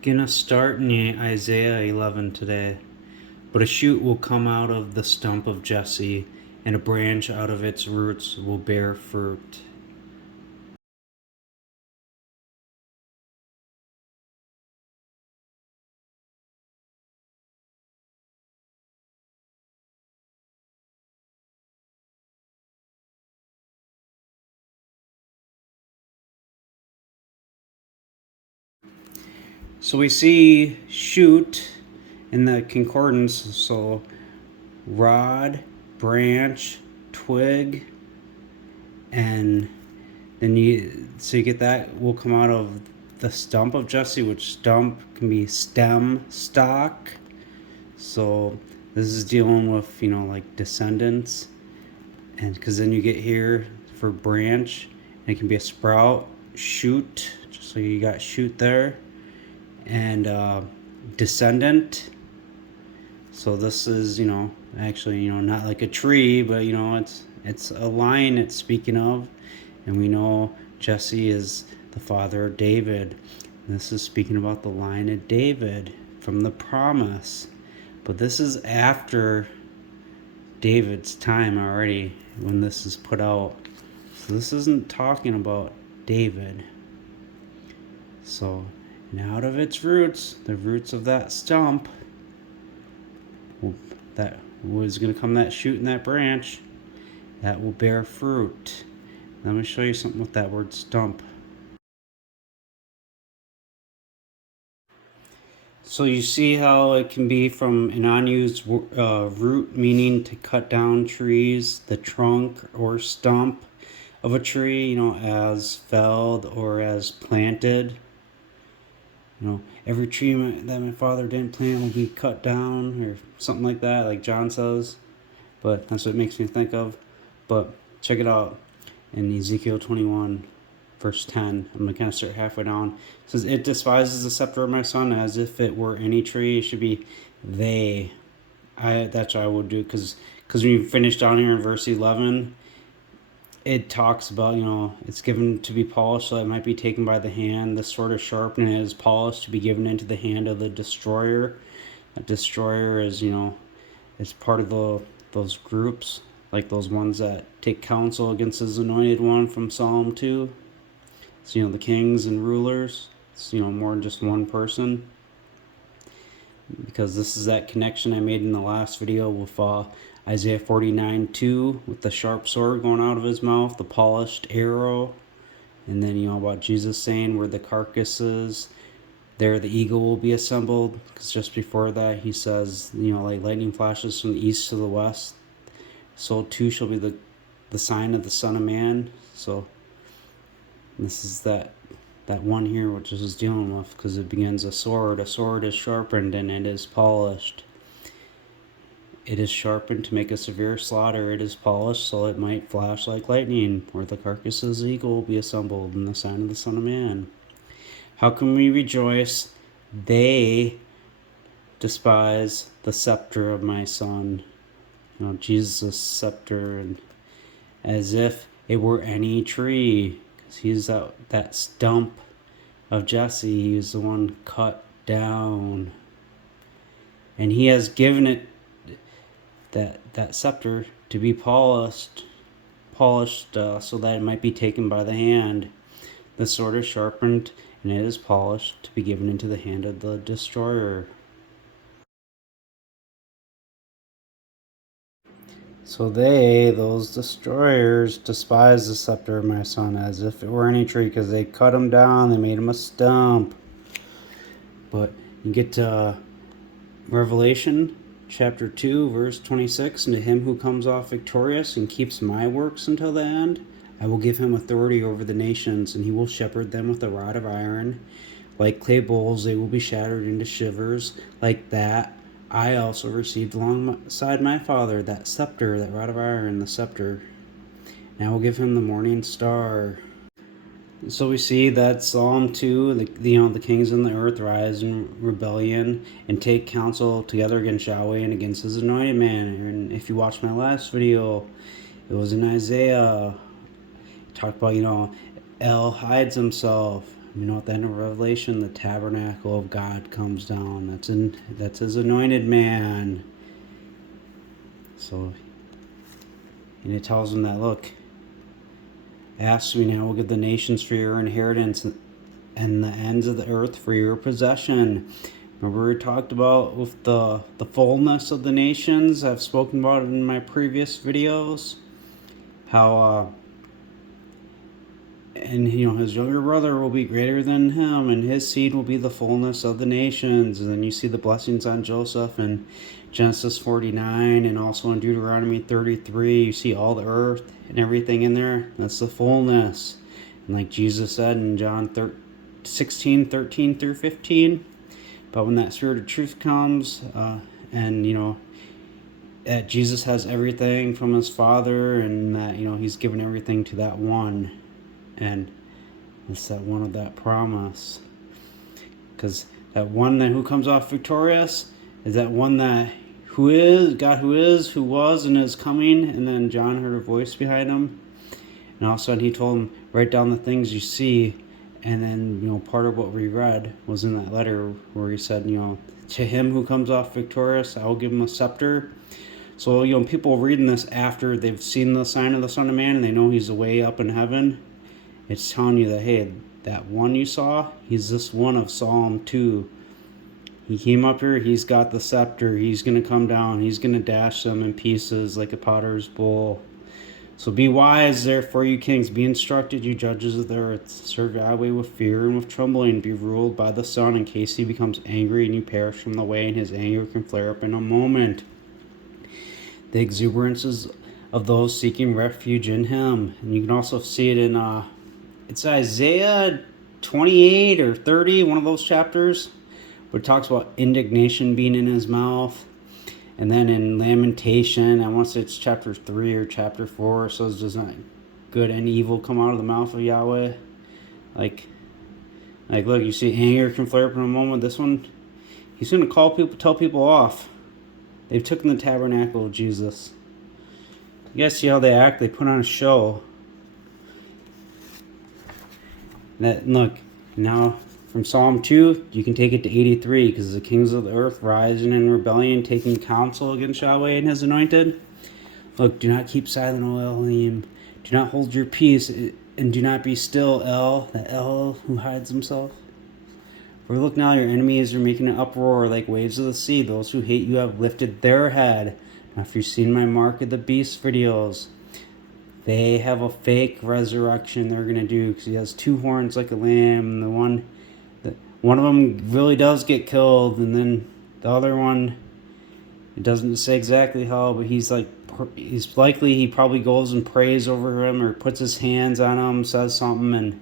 Gonna start in Isaiah 11 today. But a shoot will come out of the stump of Jesse, and a branch out of its roots will bear fruit. So we see shoot in the concordance, so rod, branch, twig, and then you get that will come out of the stump of Jesse, which stump can be stem, stock. So this is dealing with, like descendants, and because then you get here for branch, and it can be a sprout, shoot, just so you got shoot there, and descendant. So this is, actually, not like a tree, but it's a line it's speaking of, and we know Jesse is the father of David. And this is speaking about the line of David from the promise. But this is after David's time already when this is put out. So this isn't talking about David. So, and out of its roots, the roots of that stump, that was going to come that shoot and that branch, that will bear fruit. Let me show you something with that word stump. So you see how it can be from an unused root, meaning to cut down trees, the trunk or stump of a tree, as felled or as planted. Every tree that my father didn't plant will be cut down, or something like that, like John says. But that's what it makes me think of. But check it out in Ezekiel 21. Verse 10. I'm going to kind of start halfway down. It says, "It despises the scepter of my son as if it were any tree." It should be they. That's what I would do, because when you finish down here in verse 11, it talks about, it's given to be polished, so it might be taken by the hand. The sword is sharp and it is polished to be given into the hand of the destroyer. A destroyer is, is part of those groups, like those ones that take counsel against his anointed one from Psalm 2. So, the kings and rulers, it's, more than just one person. Because this is that connection I made in the last video with Isaiah 49:2, with the sharp sword going out of his mouth, the polished arrow. And then, about Jesus saying where the carcass is, there the eagle will be assembled. Because just before that, he says, like lightning flashes from the east to the west, so too shall be the sign of the Son of Man. So this is that one here which is dealing with, because it begins a sword is sharpened and it is polished. It is sharpened to make a severe slaughter. It is polished so it might flash like lightning, where the carcass of the eagle will be assembled, in the sign of the Son of Man. How can we rejoice? They despise the scepter of my son. Jesus' scepter, and as if it were any tree. He's that stump of Jesse. He was the one cut down, and he has given it that scepter to be polished, so that it might be taken by the hand. The sword is sharpened and it is polished to be given into the hand of the destroyer. So those destroyers, despise the scepter of my son as if it were any tree, because they cut him down, they made him a stump. But you get to Revelation chapter 2, verse 26, "And to him who comes off victorious and keeps my works until the end, I will give him authority over the nations, and he will shepherd them with a rod of iron. Like clay bowls, they will be shattered into shivers. Like that I also received alongside my father that scepter, that rod of iron, the scepter. And I will give him the morning star." So we see that Psalm 2, the kings in the earth rise in rebellion and take counsel together against Yahweh and against his anointed man. And if you watched my last video, it was in Isaiah. It talked about, El hides himself. You know, at the end of Revelation, the tabernacle of God comes down. That's his anointed man. So, and it tells him that, look, ask me now, we'll give the nations for your inheritance and the ends of the earth for your possession. Remember we talked about with the fullness of the nations? I've spoken about it in my previous videos. How, and you know, his younger brother will be greater than him, and his seed will be the fullness of the nations. And then you see the blessings on Joseph in Genesis 49, and also in Deuteronomy 33. You see all the earth and everything in there. That's the fullness. And like Jesus said in John 16:13 through 15. But when that Spirit of truth comes, and you know, that Jesus has everything from his Father, and that, you know, he's given everything to that one. And it's that one of that promise. Because that one that who comes off victorious is that one that who is, God who is, who was, and is coming. And then John heard a voice behind him. And all of a sudden he told him, write down the things you see. And then, you know, part of what we read was in that letter where he said, you know, to him who comes off victorious, I will give him a scepter. So, you know, people reading this after they've seen the sign of the Son of Man and they know he's away up in heaven. It's telling you that, hey, that one you saw, he's this one of Psalm 2. He came up here, he's got the scepter, he's going to come down, he's going to dash them in pieces like a potter's bowl. So be wise, therefore, you kings, be instructed, you judges of the earth. Serve Yahweh with fear and with trembling, be ruled by the Son, in case he becomes angry and you perish from the way, and his anger can flare up in a moment. The exuberances of those seeking refuge in him. And you can also see it in it's Isaiah 28 or 30, one of those chapters, where it talks about indignation being in his mouth. And then in Lamentation, I want to say it's chapter 3 or chapter 4, it says, does not good and evil come out of the mouth of Yahweh? Like look, you see anger can flare up in a moment. This one, he's going to tell people off. They've taken the tabernacle of Jesus. You guys see how they act? They put on a show. That, look, now from Psalm 2, you can take it to 83, because the kings of the earth rising in rebellion, taking counsel against Yahweh and his anointed. Look, do not keep silent, O Elohim. Do not hold your peace, and do not be still, El, the El who hides himself. For look now, your enemies are making an uproar like waves of the sea. Those who hate you have lifted their head. Now, if you've seen my Mark of the Beast videos, they have a fake resurrection they're going to do, because he has two horns like a lamb, and one of them really does get killed, and then the other one, it doesn't say exactly how, but he probably goes and prays over him or puts his hands on him, says something,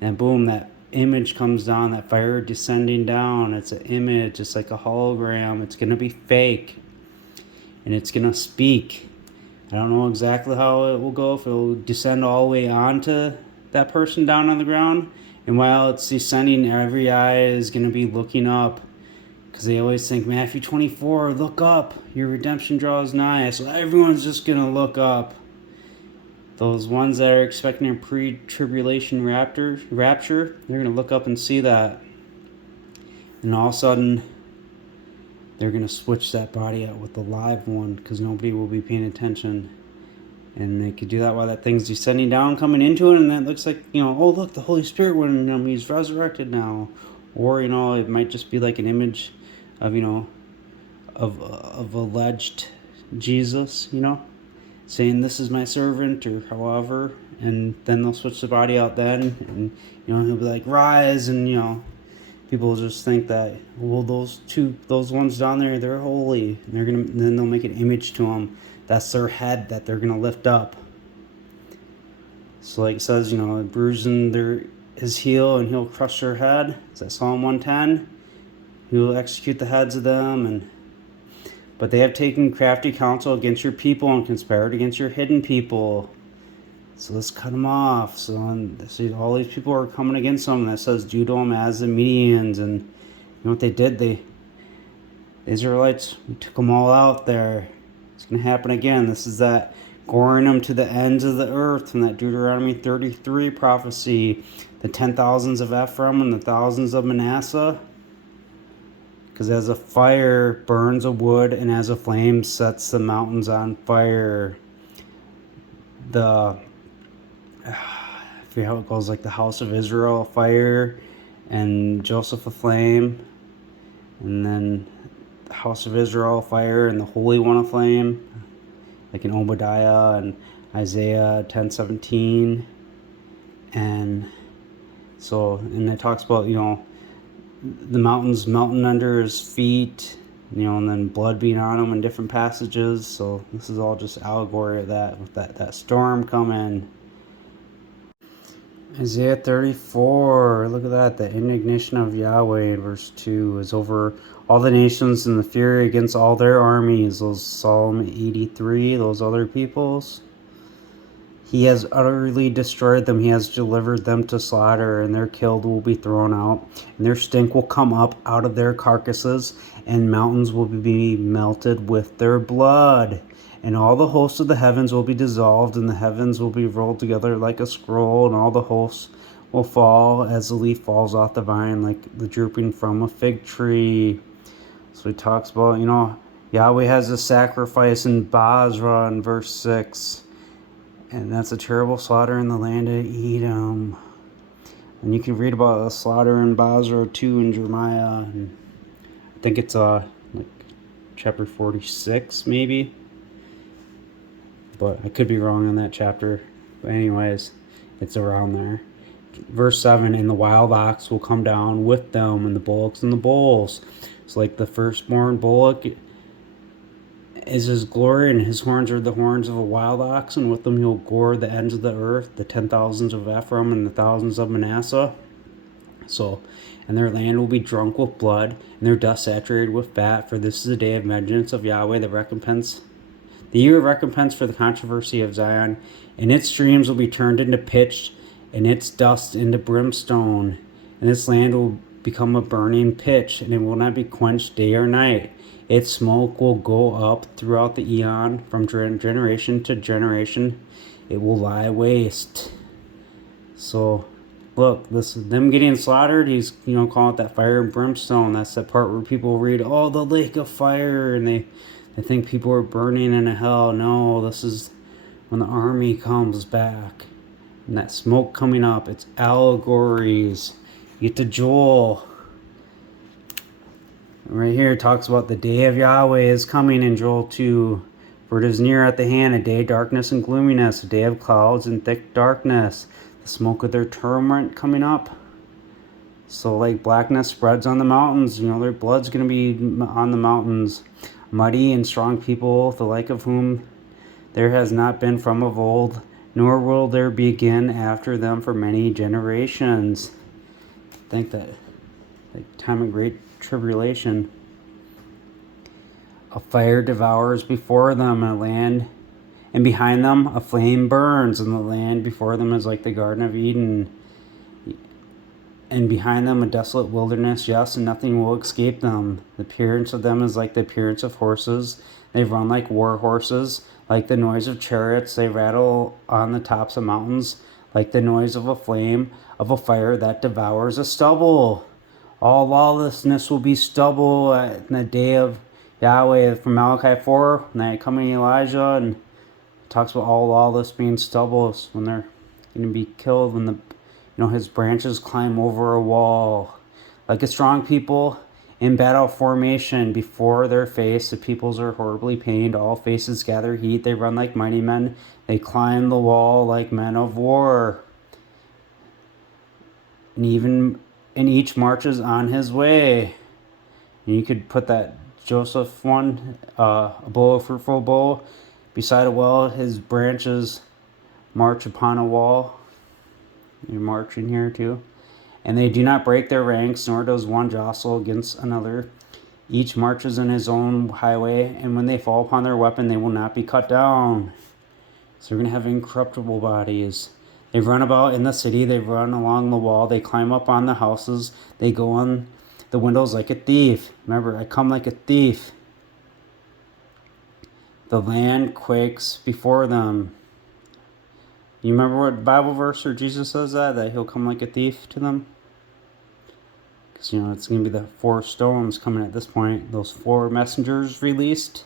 and boom, that image comes down, that fire descending down. It's an image, it's like a hologram. It's going to be fake, and it's going to speak. I don't know exactly how it will go, if it will descend all the way onto that person down on the ground. And while it's descending, every eye is going to be looking up, because they always think, Matthew 24, look up, your redemption draws nigh. So everyone's just going to look up. Those ones that are expecting a pre-tribulation rapture, they're going to look up and see that. And all of a sudden, they're going to switch that body out with the live one, because nobody will be paying attention. And they could do that while that thing's descending down, coming into it, and then it looks like, you know, oh, look, the Holy Spirit went in him, he's resurrected now. Or, you know, it might just be like an image of, you know, of alleged Jesus, you know, saying, this is my servant, or however. And then they'll switch the body out then, and, you know, he'll be like, rise, and, you know, people just think that, well, those ones down there, they're holy. And then they'll make an image to them. That's their head that they're going to lift up. So like it says, you know, bruising his heel and he'll crush their head. Is that Psalm 110? He will execute the heads of them. But they have taken crafty counsel against your people and conspired against your hidden people. So let's cut them off. So all these people are coming against them. That says, do to them as the Medians. And you know what they did? The Israelites, we took them all out there. It's going to happen again. This is that goring them to the ends of the earth from that Deuteronomy 33 prophecy. the 10,000s of Ephraim and the thousands of Manasseh. Because as a fire burns a wood and as a flame sets the mountains on fire, I forget how it goes, like the house of Israel, fire, and Joseph, a flame, and then the house of Israel, fire, and the Holy One, a flame, like in Obadiah and Isaiah 10:17. And so, and it talks about, the mountains melting under his feet, and then blood being on him in different passages. So this is all just allegory of that, with that storm coming. Isaiah 34, look at that. The indignation of Yahweh in verse 2 is over all the nations and the fury against all their armies. Those Psalm 83, those other peoples. He has utterly destroyed them. He has delivered them to slaughter, and their killed will be thrown out. And their stink will come up out of their carcasses, and mountains will be melted with their blood. And all the hosts of the heavens will be dissolved, and the heavens will be rolled together like a scroll, and all the hosts will fall as the leaf falls off the vine, like the drooping from a fig tree. So he talks about, Yahweh has a sacrifice in Basra in verse 6. And that's a terrible slaughter in the land of Edom. And you can read about a slaughter in Basra too in Jeremiah. And I think it's like chapter 46 maybe. But I could be wrong on that chapter. But anyways, it's around there. Verse 7, and the wild ox will come down with them, and the bullocks and the bulls. So like the firstborn bullock is his glory, and his horns are the horns of a wild ox, and with them he'll gore the ends of the earth, the 10,000s of Ephraim and the thousands of Manasseh. So, and their land will be drunk with blood, and their dust saturated with fat, for this is the day of vengeance of Yahweh, the year of recompense for the controversy of Zion, and its streams will be turned into pitch, and its dust into brimstone, and its land will become a burning pitch, and it will not be quenched day or night. Its smoke will go up throughout the eon, from generation to generation. It will lie waste. So, look, this is them getting slaughtered. He's, calling it that fire and brimstone. That's the part where people read, oh, the lake of fire, and they think people are burning in a hell. No, this is when the army comes back. And that smoke coming up, it's allegories. You get to Joel. Right here it talks about the day of Yahweh is coming in Joel 2. For it is near at the hand, a day of darkness and gloominess, a day of clouds and thick darkness, the smoke of their torment coming up. So like blackness spreads on the mountains, their blood's going to be on the mountains. Mighty and strong people, the like of whom there has not been from of old, nor will there be again after them for many generations. I think that time of great tribulation. A fire devours before them, and behind them a flame burns, and the land before them is like the Garden of Eden. And behind them a desolate wilderness, yes, and nothing will escape them. The appearance of them is like the appearance of horses. They run like war horses, like the noise of chariots. They rattle on the tops of mountains, like the noise of a flame, of a fire that devours a stubble. All lawlessness will be stubble in the day of Yahweh. From Malachi 4, when they come in Elijah, and it talks about all lawless being stubble when they're going to be killed, when his branches climb over a wall. Like a strong people in battle formation, before their face the peoples are horribly pained. All faces gather heat. They run like mighty men. They climb the wall like men of war. And each marches on his way. And you could put that Joseph one, a fruitful bow, beside a well. His branches march upon a wall. You march in here too. And they do not break their ranks, nor does one jostle against another. Each marches in his own highway, and when they fall upon their weapon, they will not be cut down. So they're going to have incorruptible bodies. They run about in the city, they run along the wall, they climb up on the houses, they go on the windows like a thief. Remember, I come like a thief. The land quakes before them. You remember what Bible verse or Jesus says that he'll come like a thief to them? Because, it's going to be the 4 stones coming at this point. Those 4 messengers released.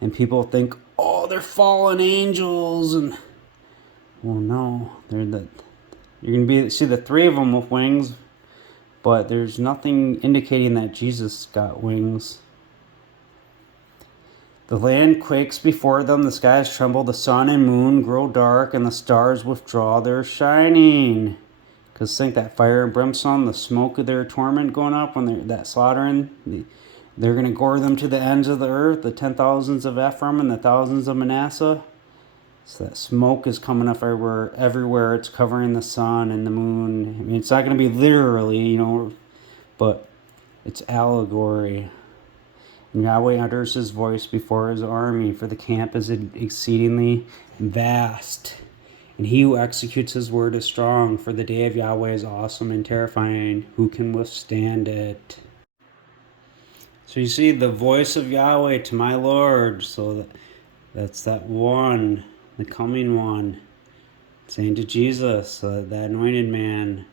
And people think, oh, they're fallen angels. And, well, no. You're going to see the 3 of them with wings. But there's nothing indicating that Jesus got wings. The land quakes before them, the skies tremble, the sun and moon grow dark, and the stars withdraw their shining. Because think that fire and brimstone, the smoke of their torment going up when they're that slaughtering, they're going to gore them to the ends of the earth, the 10,000s of Ephraim and the thousands of Manasseh. So that smoke is coming up everywhere. It's covering the sun and the moon. I mean, it's not going to be literally, but it's allegory. And Yahweh utters his voice before his army, for the camp is exceedingly vast. And he who executes his word is strong, for the day of Yahweh is awesome and terrifying. Who can withstand it? So you see the voice of Yahweh to my Lord. So that's that one, the coming one, saying to Jesus, that anointed man,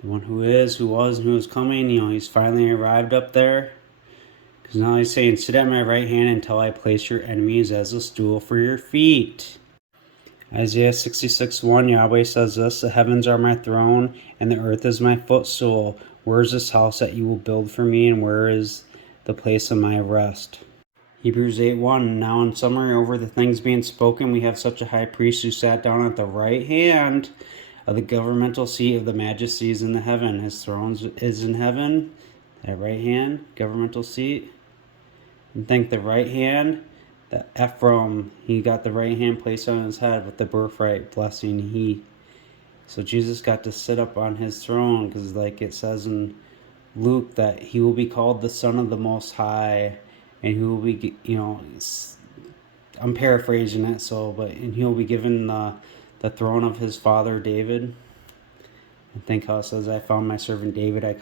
the one who is, who was, and who is coming. He's finally arrived up there. Because now he's saying, sit at my right hand until I place your enemies as a stool for your feet. Isaiah 66:1, Yahweh says this, the heavens are my throne, and the earth is my footstool. Where is this house that you will build for me, and where is the place of my rest? Hebrews 8:1, now in summary over the things being spoken, we have such a high priest who sat down at the right hand of the governmental seat of the majesties in the heaven. His throne is in heaven, that right hand, governmental seat. And think the right hand, that Ephraim, he got the right hand placed on his head with the birthright blessing. So Jesus got to sit up on his throne, because like it says in Luke that he will be called the Son of the Most High, and he will be, I'm paraphrasing it, and he'll be given the throne of his father David. And think how it says, I found my servant David, I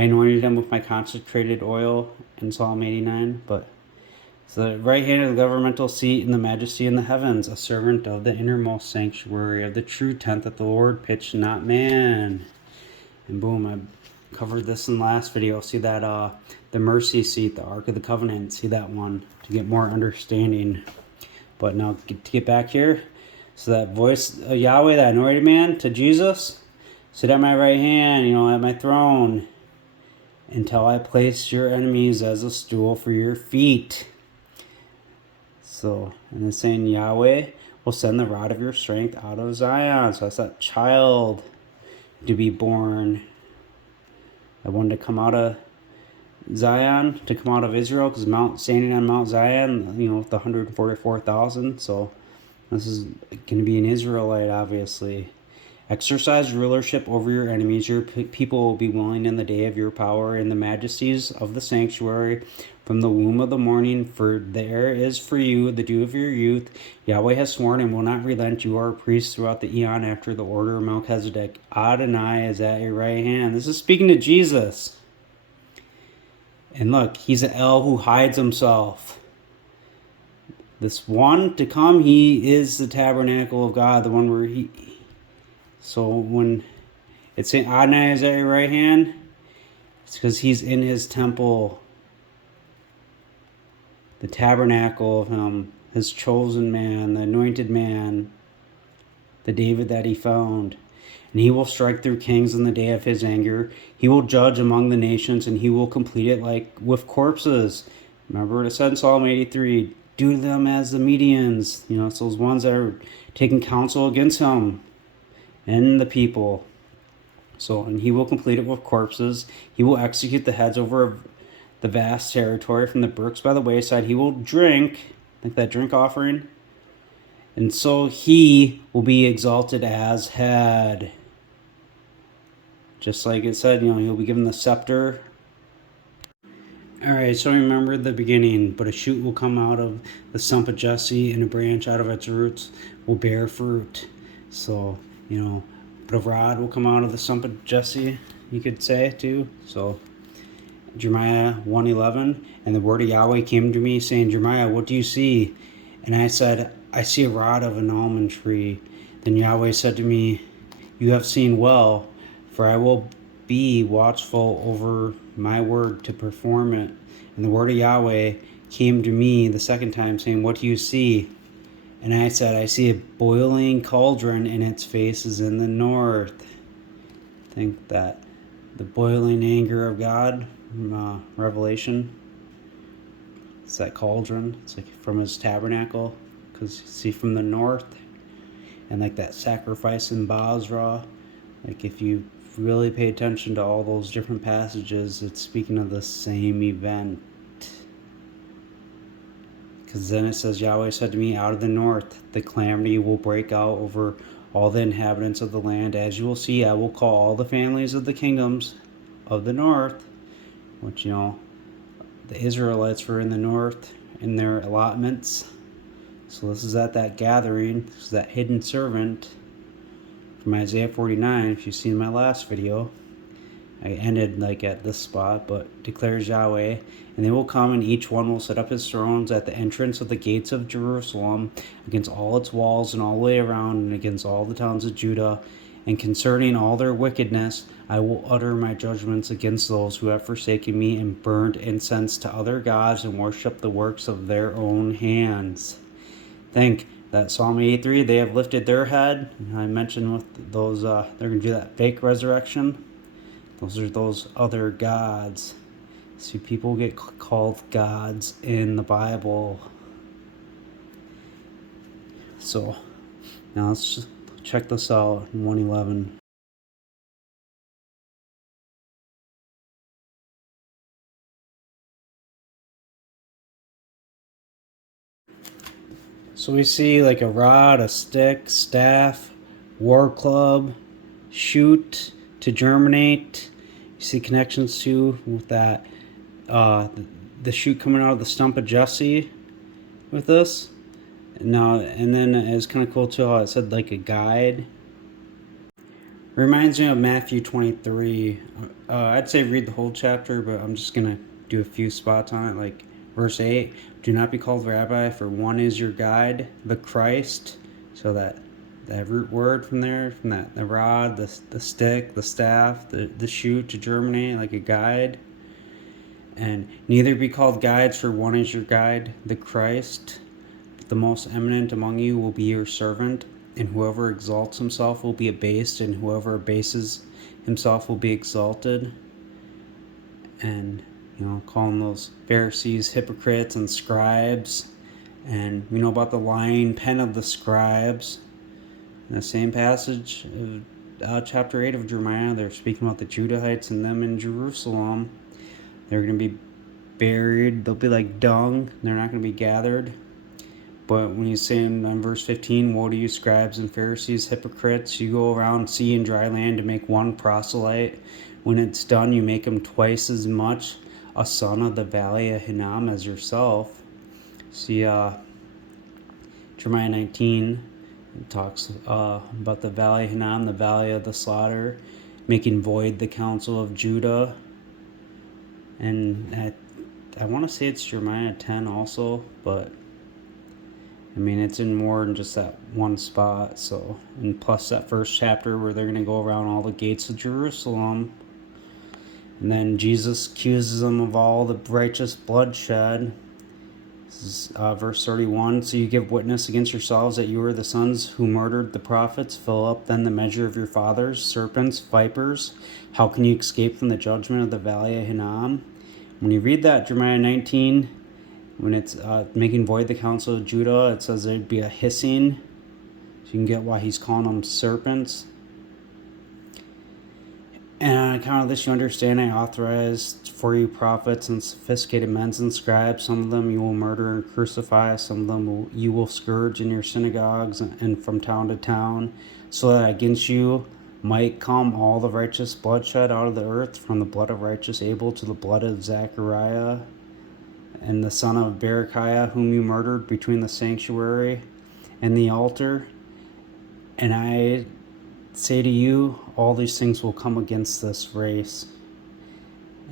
anointed him with my consecrated oil in Psalm 89. But it's the right hand of the governmental seat in the majesty in the heavens, a servant of the innermost sanctuary of the true tent that the Lord pitched, not man. And boom, I covered this in the last video. See that the mercy seat, the Ark of the Covenant. See that one to get more understanding. But now to get back here, so that voice of Yahweh, that anointed man, to Jesus, sit at my right hand, at my throne, until I place your enemies as a stool for your feet. So, and it's saying Yahweh will send the rod of your strength out of Zion. So that's that child to be born. I wanted to come out of Zion, to come out of Israel, because standing on Mount Zion, with the 144,000. So this is going to be an Israelite, obviously. Exercise rulership over your enemies. Your people will be willing in the day of your power, in the majesties of the sanctuary, from the womb of the morning, for there is for you the dew of your youth. Yahweh has sworn and will not relent. You are a priest throughout the eon after the order of Melchizedek. Adonai is at your right hand. This is speaking to Jesus. And look, he's an El who hides himself. This one to come, he is the tabernacle of God, the one where so when it's saying Adonai is at your right hand, it's because he's in his temple, the tabernacle of him, his chosen man, the anointed man, the David that he found. And he will strike through kings in the day of his anger. He will judge among the nations, and he will complete it like with corpses. Remember what it said in Psalm 83, do to them as the Medians. It's those ones that are taking counsel against him and the people. So, and he will complete it with corpses. He will execute the heads over the vast territory from the brooks by the wayside. He will drink, like that drink offering. And so he will be exalted as head. Just like it said, he'll be given the scepter. Alright, so remember the beginning. But a shoot will come out of the stump of Jesse, and a branch out of its roots will bear fruit. So, but a rod will come out of the stump of Jesse, you could say, too. So, Jeremiah 1:11, and the word of Yahweh came to me, saying, Jeremiah, what do you see? And I said, I see a rod of an almond tree. Then Yahweh said to me, "You have seen well, for I will be watchful over my word to perform it." And the word of Yahweh came to me the second time, saying, "What do you see?" And I said, "I see a boiling cauldron, and its face is in the north." Think that the boiling anger of God from Revelation, it's that cauldron. It's like from his tabernacle, because you see from the north. And like that sacrifice in Basra, like if you really pay attention to all those different passages, it's speaking of the same event. Because then it says, Yahweh said to me, "Out of the north the calamity will break out over all the inhabitants of the land. As you will see, I will call all the families of the kingdoms of the north," which, the Israelites were in the north in their allotments. So this is at that gathering. This is that hidden servant from Isaiah 49. If you've seen my last video, I ended like at this spot, but declares Yahweh, "And they will come, and each one will set up his thrones at the entrance of the gates of Jerusalem, against all its walls and all the way around, and against all the towns of Judah. And concerning all their wickedness, I will utter my judgments against those who have forsaken me and burned incense to other gods and worshipped the works of their own hands." Think that Psalm 83, they have lifted their head. I mentioned with those, they're going to do that fake resurrection. Those are those other gods. See, people get called gods in the Bible. So, now let's just check this out in 111. So we see like a rod, a stick, staff, war club, shoot to germinate. You see connections too with that, the shoot coming out of the stump of Jesse with this. Now, and then it's kind of cool too how it said like a guide. Reminds me of Matthew 23. I'd say read the whole chapter, but I'm just going to do a few spots on it. Like verse 8, "Do not be called rabbi, for one is your guide, the Christ." So that root word from there, from that, the rod, the stick, the staff, the shoot to germinate, like a guide. And "Neither be called guides, for one is your guide, the Christ. The most eminent among you will be your servant, and whoever exalts himself will be abased, and whoever abases himself will be exalted." And, calling those Pharisees hypocrites and scribes. And we know about the lying pen of the scribes. In the same passage of chapter 8 of Jeremiah, they're speaking about the Judahites and them in Jerusalem. They're going to be buried. They'll be like dung. They're not going to be gathered. But when he's saying on verse 15, "Woe to you, scribes and Pharisees, hypocrites! You go around sea and dry land to make one proselyte. When it's done, you make him twice as much a son of the valley of Hinnom as yourself." See, Jeremiah 19 talks about the valley of Hinnom, the valley of the slaughter, making void the counsel of Judah. And I want to say it's Jeremiah 10 also, but I mean, it's in more than just that one spot. So, and plus that first chapter where they're going to go around all the gates of Jerusalem. And then Jesus accuses them of all the righteous bloodshed. This is verse 31. "So you give witness against yourselves that you are the sons who murdered the prophets. Fill up then the measure of your fathers, serpents, vipers. How can you escape from the judgment of the valley of Hinnom?" When you read that, Jeremiah 19, when it's making void the counsel of Judah, it says there'd be a hissing. So you can get why he's calling them serpents. "And on account of this, you understand I authorized for you prophets and sophisticated men and scribes. Some of them you will murder and crucify. Some of them you will scourge in your synagogues and from town to town, so that against you might come all the righteous bloodshed out of the earth, from the blood of righteous Abel to the blood of Zechariah and the son of Berechiah, whom you murdered between the sanctuary and the altar. And I say to you, all these things will come against this race."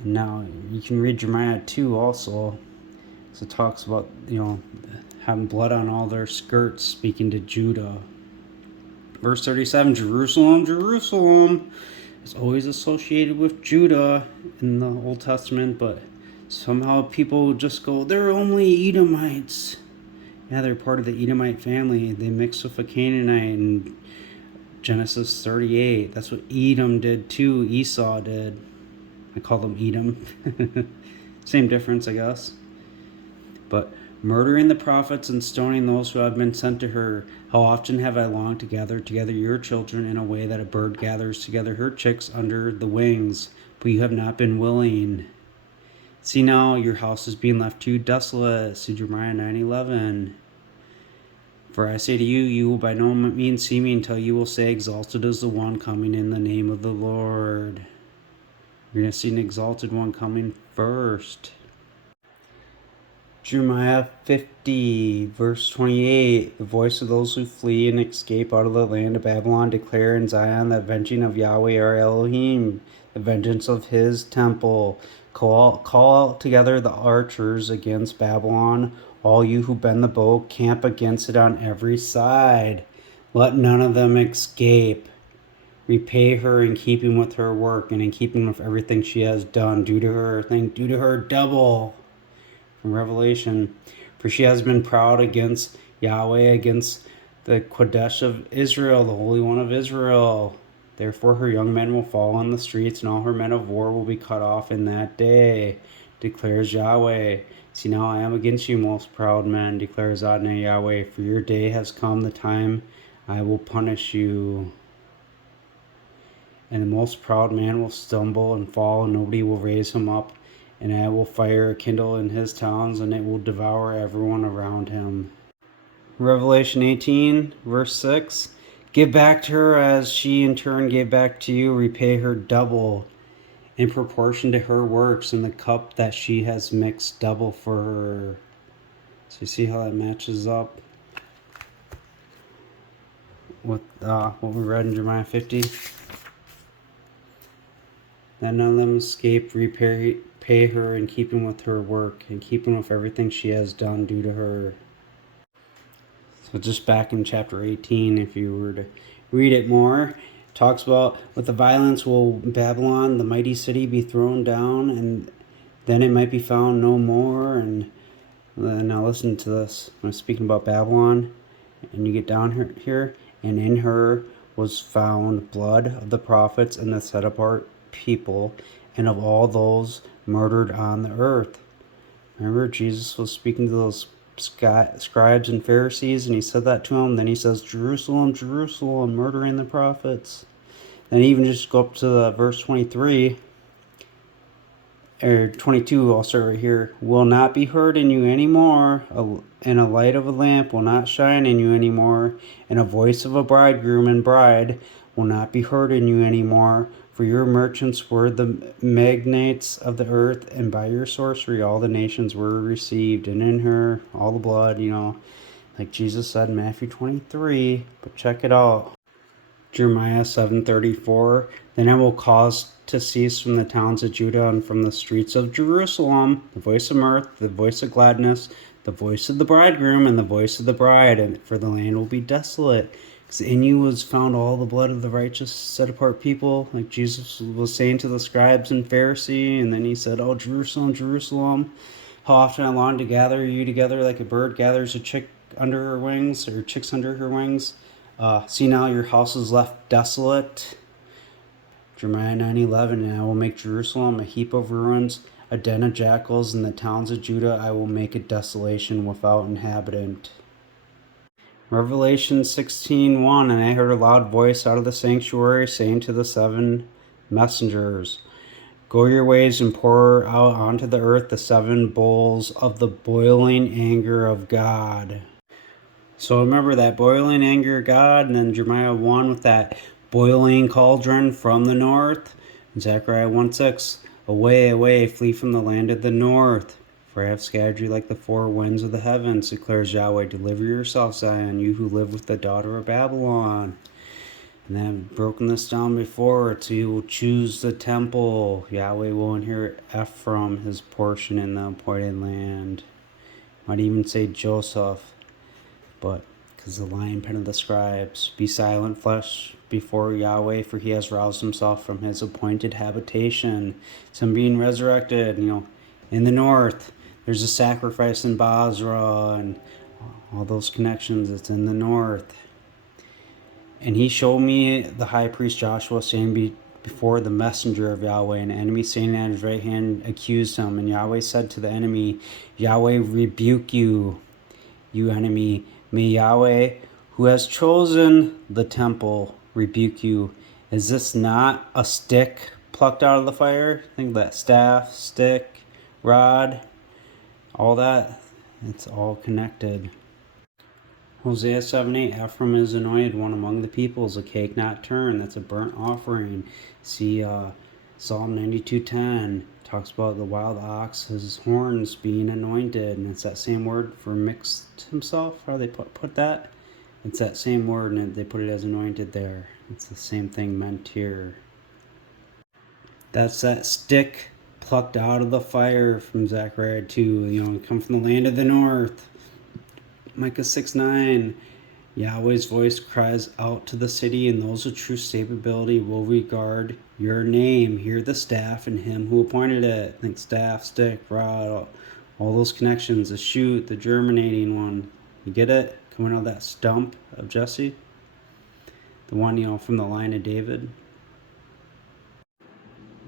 And now you can read Jeremiah 2 also. So it talks about, having blood on all their skirts, speaking to Judah. Verse 37, Jerusalem, Jerusalem is always associated with Judah in the Old Testament, but somehow people just go, they're only Edomites. Yeah, they're part of the Edomite family. They mixed with a Canaanite in Genesis 38. That's what Edom did too. Esau did. I call them Edom. Same difference, I guess. But murdering the prophets and stoning those who have been sent to her, how often have I longed to gather together your children in a way that a bird gathers together her chicks under the wings, but you have not been willing. See now, your house is being left to you desolate. See Jeremiah 9:11. For I say to you, you will by no means see me until you will say, exalted is the one coming in the name of the Lord. You're going to see an exalted one coming first. Jeremiah 50, verse 28. The voice of those who flee and escape out of the land of Babylon declare in Zion the avenging of Yahweh our Elohim, the vengeance of his temple. Call out together the archers against Babylon. All you who bend the bow, camp against it on every side. Let none of them escape. Repay her in keeping with her work and in keeping with everything she has done. Do to her double. From Revelation, for she has been proud against Yahweh, against the Kodesh of Israel, the Holy One of Israel. Therefore her young men will fall on the streets, and all her men of war will be cut off in that day, declares Yahweh. See now I am against you, most proud men, declares Adonai Yahweh, for your day has come, the time I will punish you. And the most proud man will stumble and fall, and nobody will raise him up. And I will fire kindle in his towns, and it will devour everyone around him. Revelation 18, verse 6. Give back to her as she in turn gave back to you. Repay her double in proportion to her works, and the cup that she has mixed double for her. So you see how that matches up with what we read in Jeremiah 50? That none of them escape, pay her in keeping with her work, in keeping with everything she has done due to her. So just back in chapter 18, if you were to read it more, talks about with the violence will Babylon, the mighty city, be thrown down, and then it might be found no more. And now listen to this. I'm speaking about Babylon, and you get down here, and in her was found blood of the prophets and the set apart people, and of all those murdered on the earth. Remember, Jesus was speaking to those scribes and Pharisees, and he said that to them. Then he says, Jerusalem, Jerusalem, murdering the prophets. Then even just go up to verse 23 or 22. I'll start right here. Will not be heard in you anymore, and a light of a lamp will not shine in you anymore, and a voice of a bridegroom and bride will not be heard in you anymore. For your merchants were the magnates of the earth, and by your sorcery all the nations were received, and in her all the blood, like Jesus said in Matthew 23. But check it out. Jeremiah 7:34. Then I will cause to cease from the towns of Judah and from the streets of Jerusalem the voice of mirth, the voice of gladness, the voice of the bridegroom, and the voice of the bride, and for the land will be desolate. In you was found all the blood of the righteous set apart people, like Jesus was saying to the scribes and Pharisee. And then he said, oh, Jerusalem, Jerusalem, how often I long to gather you together like a bird gathers a chick under her wings, or chicks under her wings. See now your house is left desolate. Jeremiah 9:11. And I will make Jerusalem a heap of ruins, a den of jackals, and the towns of Judah I will make a desolation without inhabitant. Revelation 16:1. And I heard a loud voice out of the sanctuary saying to the seven messengers, go your ways and pour out onto the earth the seven bowls of the boiling anger of God. So remember that boiling anger of God, and then Jeremiah 1 with that boiling cauldron from the north. And Zechariah 1:6. Away, away, flee from the land of the north. For I have scattered you like the four winds of the heavens, declares Yahweh. Deliver yourself, Zion, you who live with the daughter of Babylon. And then I've broken this down before. So you will choose the temple. Yahweh will inherit Ephraim, his portion in the appointed land. Might even say Joseph. But because the lion pen of the scribes. Be silent, flesh, before Yahweh, for he has roused himself from his appointed habitation. Some being resurrected, in the north. There's a sacrifice in Basra and all those connections. It's in the north. And he showed me the high priest Joshua standing before the messenger of Yahweh, and an enemy standing at his right hand accused him. And Yahweh said to the enemy, Yahweh rebuke you, you enemy. May Yahweh, who has chosen the temple, rebuke you. Is this not a stick plucked out of the fire? Think of that staff, stick, rod, all that. It's all connected. Hosea 7:8, Ephraim is anointed one among the peoples, a cake not turned. That's a burnt offering. See Psalm 92:10 talks about the wild ox, his horns being anointed, and it's that same word for mixed himself. How do they put that? It's that same word, and they put it as anointed there. It's the same thing meant here. That's that stick plucked out of the fire from Zechariah 2. Come from the land of the north. Micah 6:9. Yahweh's voice cries out to the city, and those of true stability will regard your name. Hear the staff and him who appointed it. Think staff, stick, rod, all those connections. The shoot, the germinating one. You get it? Coming out of that stump of Jesse. The one, from the line of David.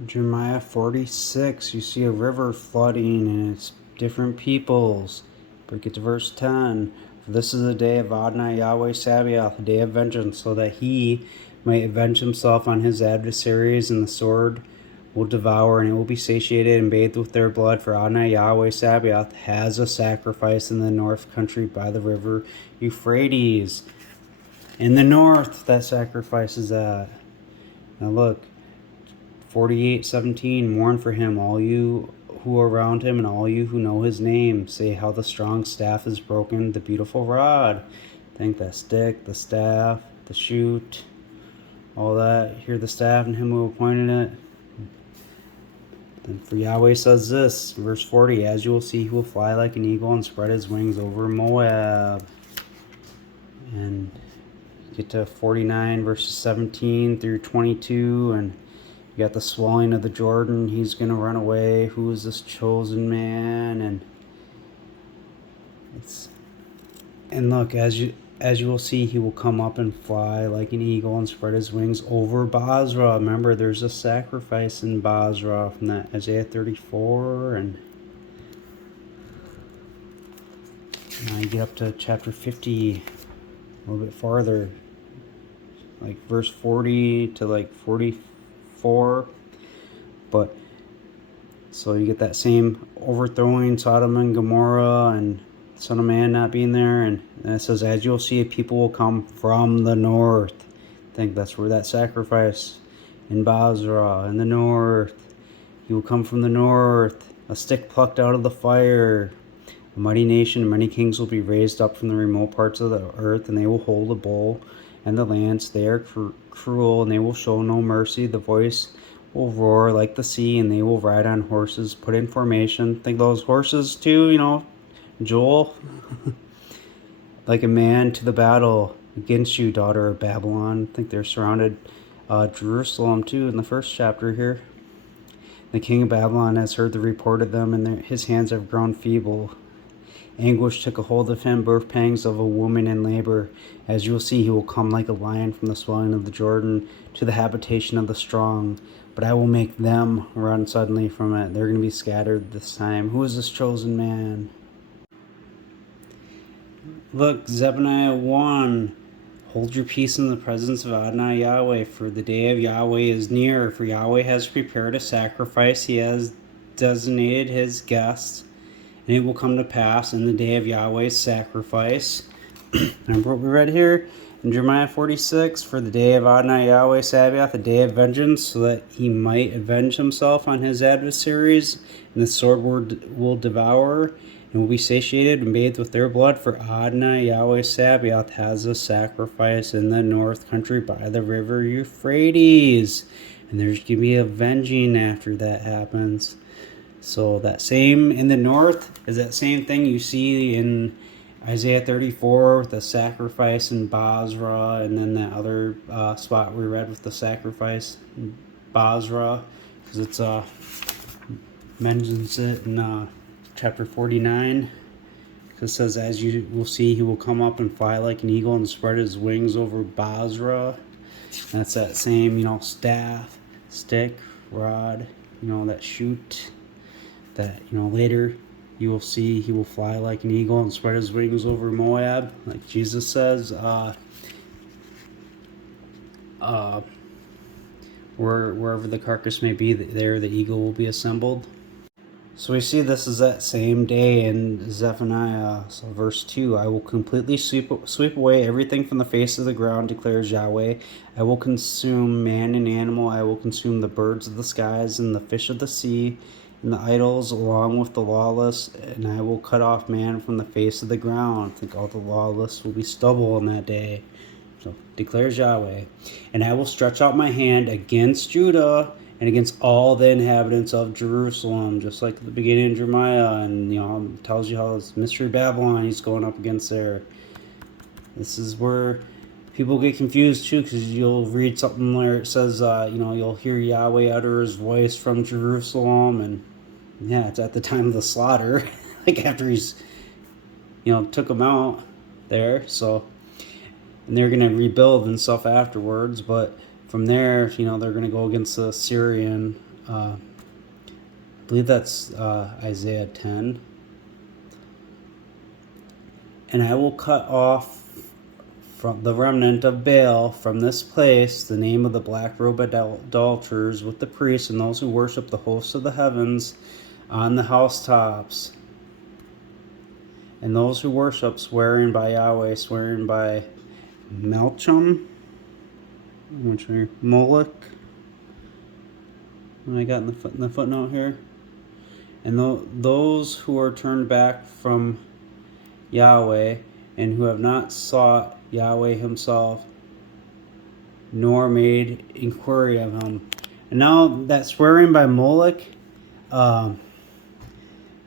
Jeremiah 46, you see a river flooding, and it's different peoples. Break it to verse 10. For this is the day of Adonai Yahweh Sabaoth, a day of vengeance, so that he might avenge himself on his adversaries, and the sword will devour, and it will be satiated and bathed with their blood. For Adonai Yahweh Sabaoth has a sacrifice in the north country by the river Euphrates. In the north, that sacrifice is at. Now look, 48:17, mourn for him, all you who are around him, and all you who know his name. Say how the strong staff is broken, the beautiful rod. Think that stick, the staff, the shoot, all that. Hear the staff and him who appointed it. Then for Yahweh says this, verse 40, as you will see, he will fly like an eagle and spread his wings over Moab. And get to 49, verses 17 through 22, and you got the swelling of the Jordan. He's going to run away. Who is this chosen man? And look, as you will see, he will come up and fly like an eagle and spread his wings over Basra. Remember, there's a sacrifice in Basra from that Isaiah 34. And now you get up to chapter 50, a little bit farther, like verse 40 to like 44. But so you get that same overthrowing Sodom and Gomorrah and Son of Man not being there, and it says, as you'll see, people will come from the north. I think that's where that sacrifice in Basra, in the north. He will come from the north, a stick plucked out of the fire. A mighty nation and many kings will be raised up from the remote parts of the earth, and they will hold the bowl and the lance. They are cruel, and they will show no mercy. The voice will roar like the sea, and they will ride on horses, put in formation. Think those horses too, Joel. Like a man to the battle against you, daughter of Babylon. I think they're surrounded Jerusalem too in the first chapter here. The king of Babylon has heard the report of them, and his hands have grown feeble. Anguish took a hold of him, birth pangs of a woman in labor. As you will see, he will come like a lion from the swelling of the Jordan to the habitation of the strong. But I will make them run suddenly from it. They're going to be scattered this time. Who is this chosen man? Look, Zephaniah 1. Hold your peace in the presence of Adonai Yahweh, for the day of Yahweh is near. For Yahweh has prepared a sacrifice. He has designated his guests, and it will come to pass in the day of Yahweh's sacrifice. Remember what we read here in Jeremiah 46? For the day of Adonai Yahweh Sabaoth, a day of vengeance, so that he might avenge himself on his adversaries, and the sword will devour, and will be satiated and bathed with their blood. For Adonai Yahweh Sabaoth has a sacrifice in the north country by the river Euphrates. And there's going to be avenging after that happens. So that same in the north is that same thing you see in Isaiah 34 with the sacrifice in Basra, and then that other spot we read with the sacrifice in Basra, because it's mentions it in chapter 49. It says, as you will see, he will come up and fly like an eagle and spread his wings over Basra. And that's that same, staff, stick, rod, that shoot. That, later you will see he will fly like an eagle and spread his wings over Moab. Like Jesus says, wherever the carcass may be, there the eagle will be assembled. So we see this is that same day in Zephaniah. So verse 2, I will completely sweep away everything from the face of the ground, declares Yahweh. I will consume man and animal. I will consume the birds of the skies and the fish of the sea and the idols along with the lawless. And I will cut off man from the face of the ground. I think all the lawless will be stubble in that day. So declares Yahweh. And I will stretch out my hand against Judah and against all the inhabitants of Jerusalem, just like at the beginning of Jeremiah, and tells you how this mystery Babylon he's going up against there. This is where people get confused too, because you'll read something where it says, you'll hear Yahweh utter his voice from Jerusalem, and yeah, it's at the time of the slaughter, like after he's, took them out there. So, and they're gonna rebuild and stuff afterwards, but from there, they're going to go against the Syrian. I believe that's Isaiah 10. And I will cut off from the remnant of Baal from this place the name of the black-robed adulterers with the priests and those who worship the hosts of the heavens on the housetops. And those who worship swearing by Yahweh, swearing by Melcham, which are Moloch. I got in the footnote here. And those who are turned back from Yahweh and who have not sought Yahweh himself, nor made inquiry of him. And now that swearing by Moloch, I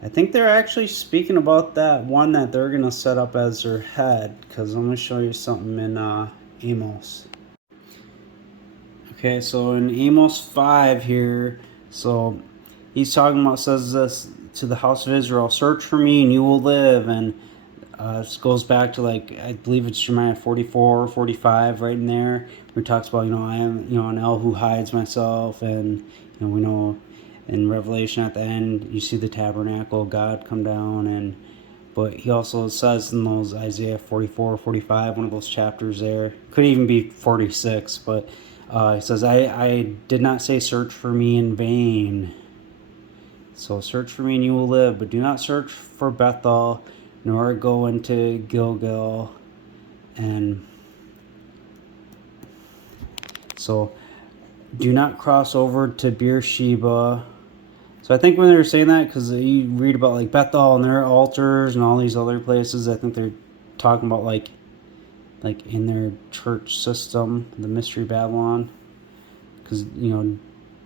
think they're actually speaking about that one that they're going to set up as their head, because I'm going to show you something in Amos. Okay, so in Amos 5 here, so he's talking about, says this to the house of Israel, search for me and you will live. And this goes back to, I believe it's Jeremiah 44 or 45 right in there, where he talks about, I am, an El who hides myself. And, we know in Revelation at the end, you see the tabernacle of God come down. But he also says in those Isaiah 44 or 45, one of those chapters there, could even be 46, but he says, I did not say search for me in vain. So search for me and you will live, but do not search for Bethel, nor go into Gilgal. And so do not cross over to Beersheba. So I think when they were saying that, because you read about Bethel and their altars and all these other places, I think they're talking about like in their church system, the Mystery Babylon, because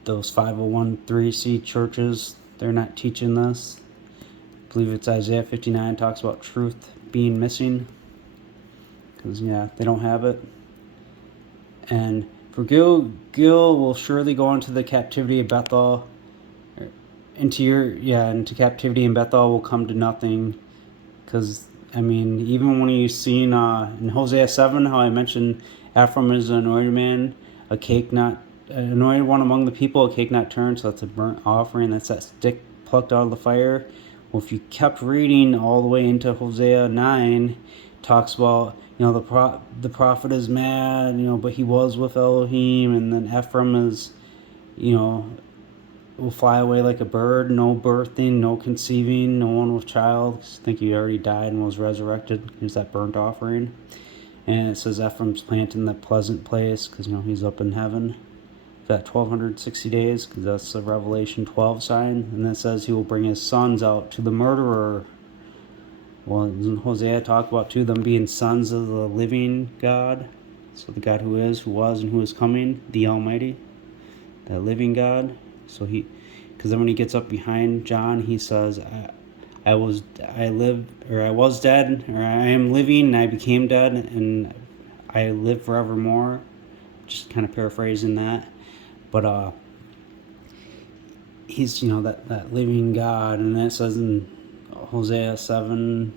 those 501(c) churches, they're not teaching this. I believe it's Isaiah 59 talks about truth being missing, because they don't have it. And for Gil will surely go into the captivity of Bethel, into captivity, and Bethel will come to nothing, because even when you've seen in Hosea 7, how I mentioned Ephraim is an anointed man, a cake not anointed one among the people, a cake not turned, so that's a burnt offering, that's that stick plucked out of the fire. Well, if you kept reading all the way into Hosea 9, talks about, the prophet is mad, but he was with Elohim, and then Ephraim is, will fly away like a bird, no birthing, no conceiving, no one with child. I think he already died and was resurrected. Here's that burnt offering. And it says Ephraim's planted in that pleasant place, because he's up in heaven for that 1260 days, because that's the Revelation 12 sign. And it says he will bring his sons out to the murderer. Well, in Hosea talk about them being sons of the living God, so the God who is, who was, and who is coming, the Almighty, that living God. So because then when he gets up behind John, he says, I was dead, or I am living, and I became dead, and I live forevermore. Just kind of paraphrasing that, but he's that living God, and it says in Hosea 7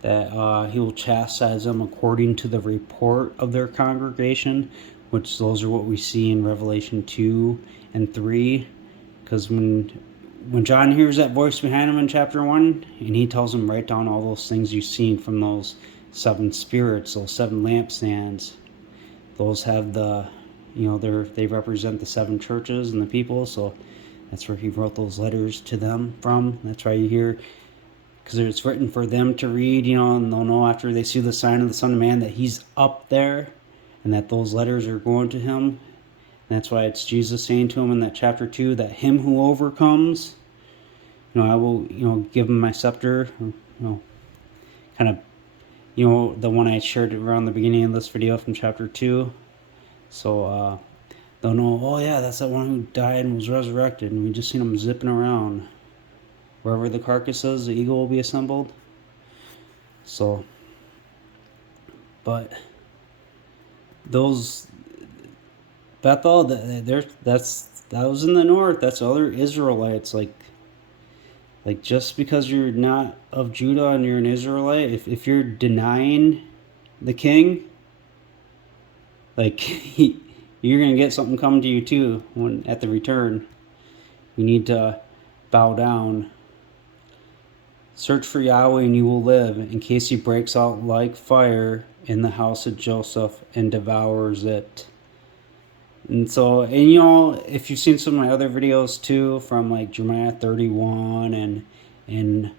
that he will chastise them according to the report of their congregation, which those are what we see in Revelation 2 and 3. Because when John hears that voice behind him in chapter 1, and he tells him, write down all those things you've seen from those 7 spirits, those 7 lampstands. Those have they represent the 7 churches and the people, so that's where he wrote those letters to them from. That's why you hear, because it's written for them to read, and they'll know after they see the sign of the Son of Man that he's up there, and that those letters are going to him. And that's why it's Jesus saying to him in that chapter 2 that him who overcomes, I will, give him my scepter, kind of, the one I shared around the beginning of this video from chapter 2. So they'll know, oh yeah, that's that one who died and was resurrected, and we just seen him zipping around. Wherever the carcass is, the eagle will be assembled. So, but those Bethel, that was in the north. That's other Israelites. Like just because you're not of Judah and you're an Israelite, if you're denying the king, you're gonna get something coming to you too when at the return. You need to bow down. Search for Yahweh and you will live, in case he breaks out like fire in the house of Joseph and devours it. And so, if you've seen some of my other videos too, from like Jeremiah 31 and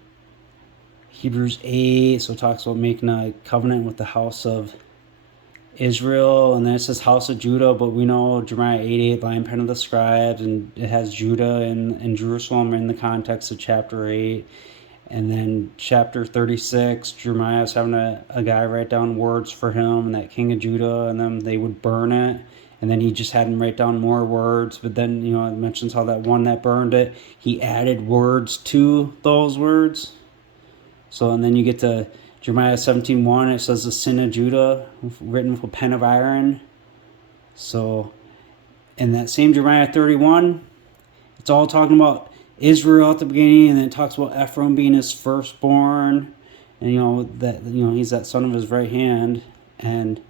Hebrews 8, so it talks about making a covenant with the house of Israel, and then it says house of Judah, but we know Jeremiah 8:8, lion pen of the scribes, and it has Judah and Jerusalem in the context of chapter 8. And then chapter 36, Jeremiah is having a guy write down words for him, and that king of Judah, and then they would burn it. And then he just had him write down more words. But then, it mentions how that one that burned it, he added words to those words. So, and then you get to Jeremiah 17:1, it says the sin of Judah, written with a pen of iron. So, in that same Jeremiah 31, it's all talking about Israel at the beginning, and then it talks about Ephraim being his firstborn, and that he's that son of his right hand, and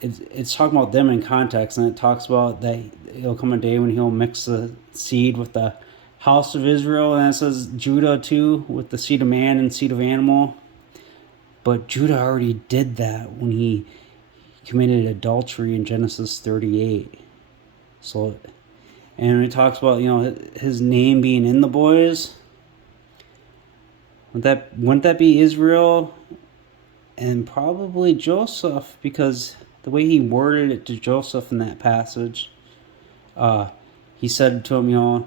it's talking about them in context, and it talks about that it'll come a day when he'll mix the seed with the house of Israel, and it says Judah too, with the seed of man and seed of animal. But Judah already did that when he committed adultery in Genesis 38. So. And it talks about, his name being in the boys. Wouldn't that be Israel and probably Joseph? Because the way he worded it to Joseph in that passage, he said to him,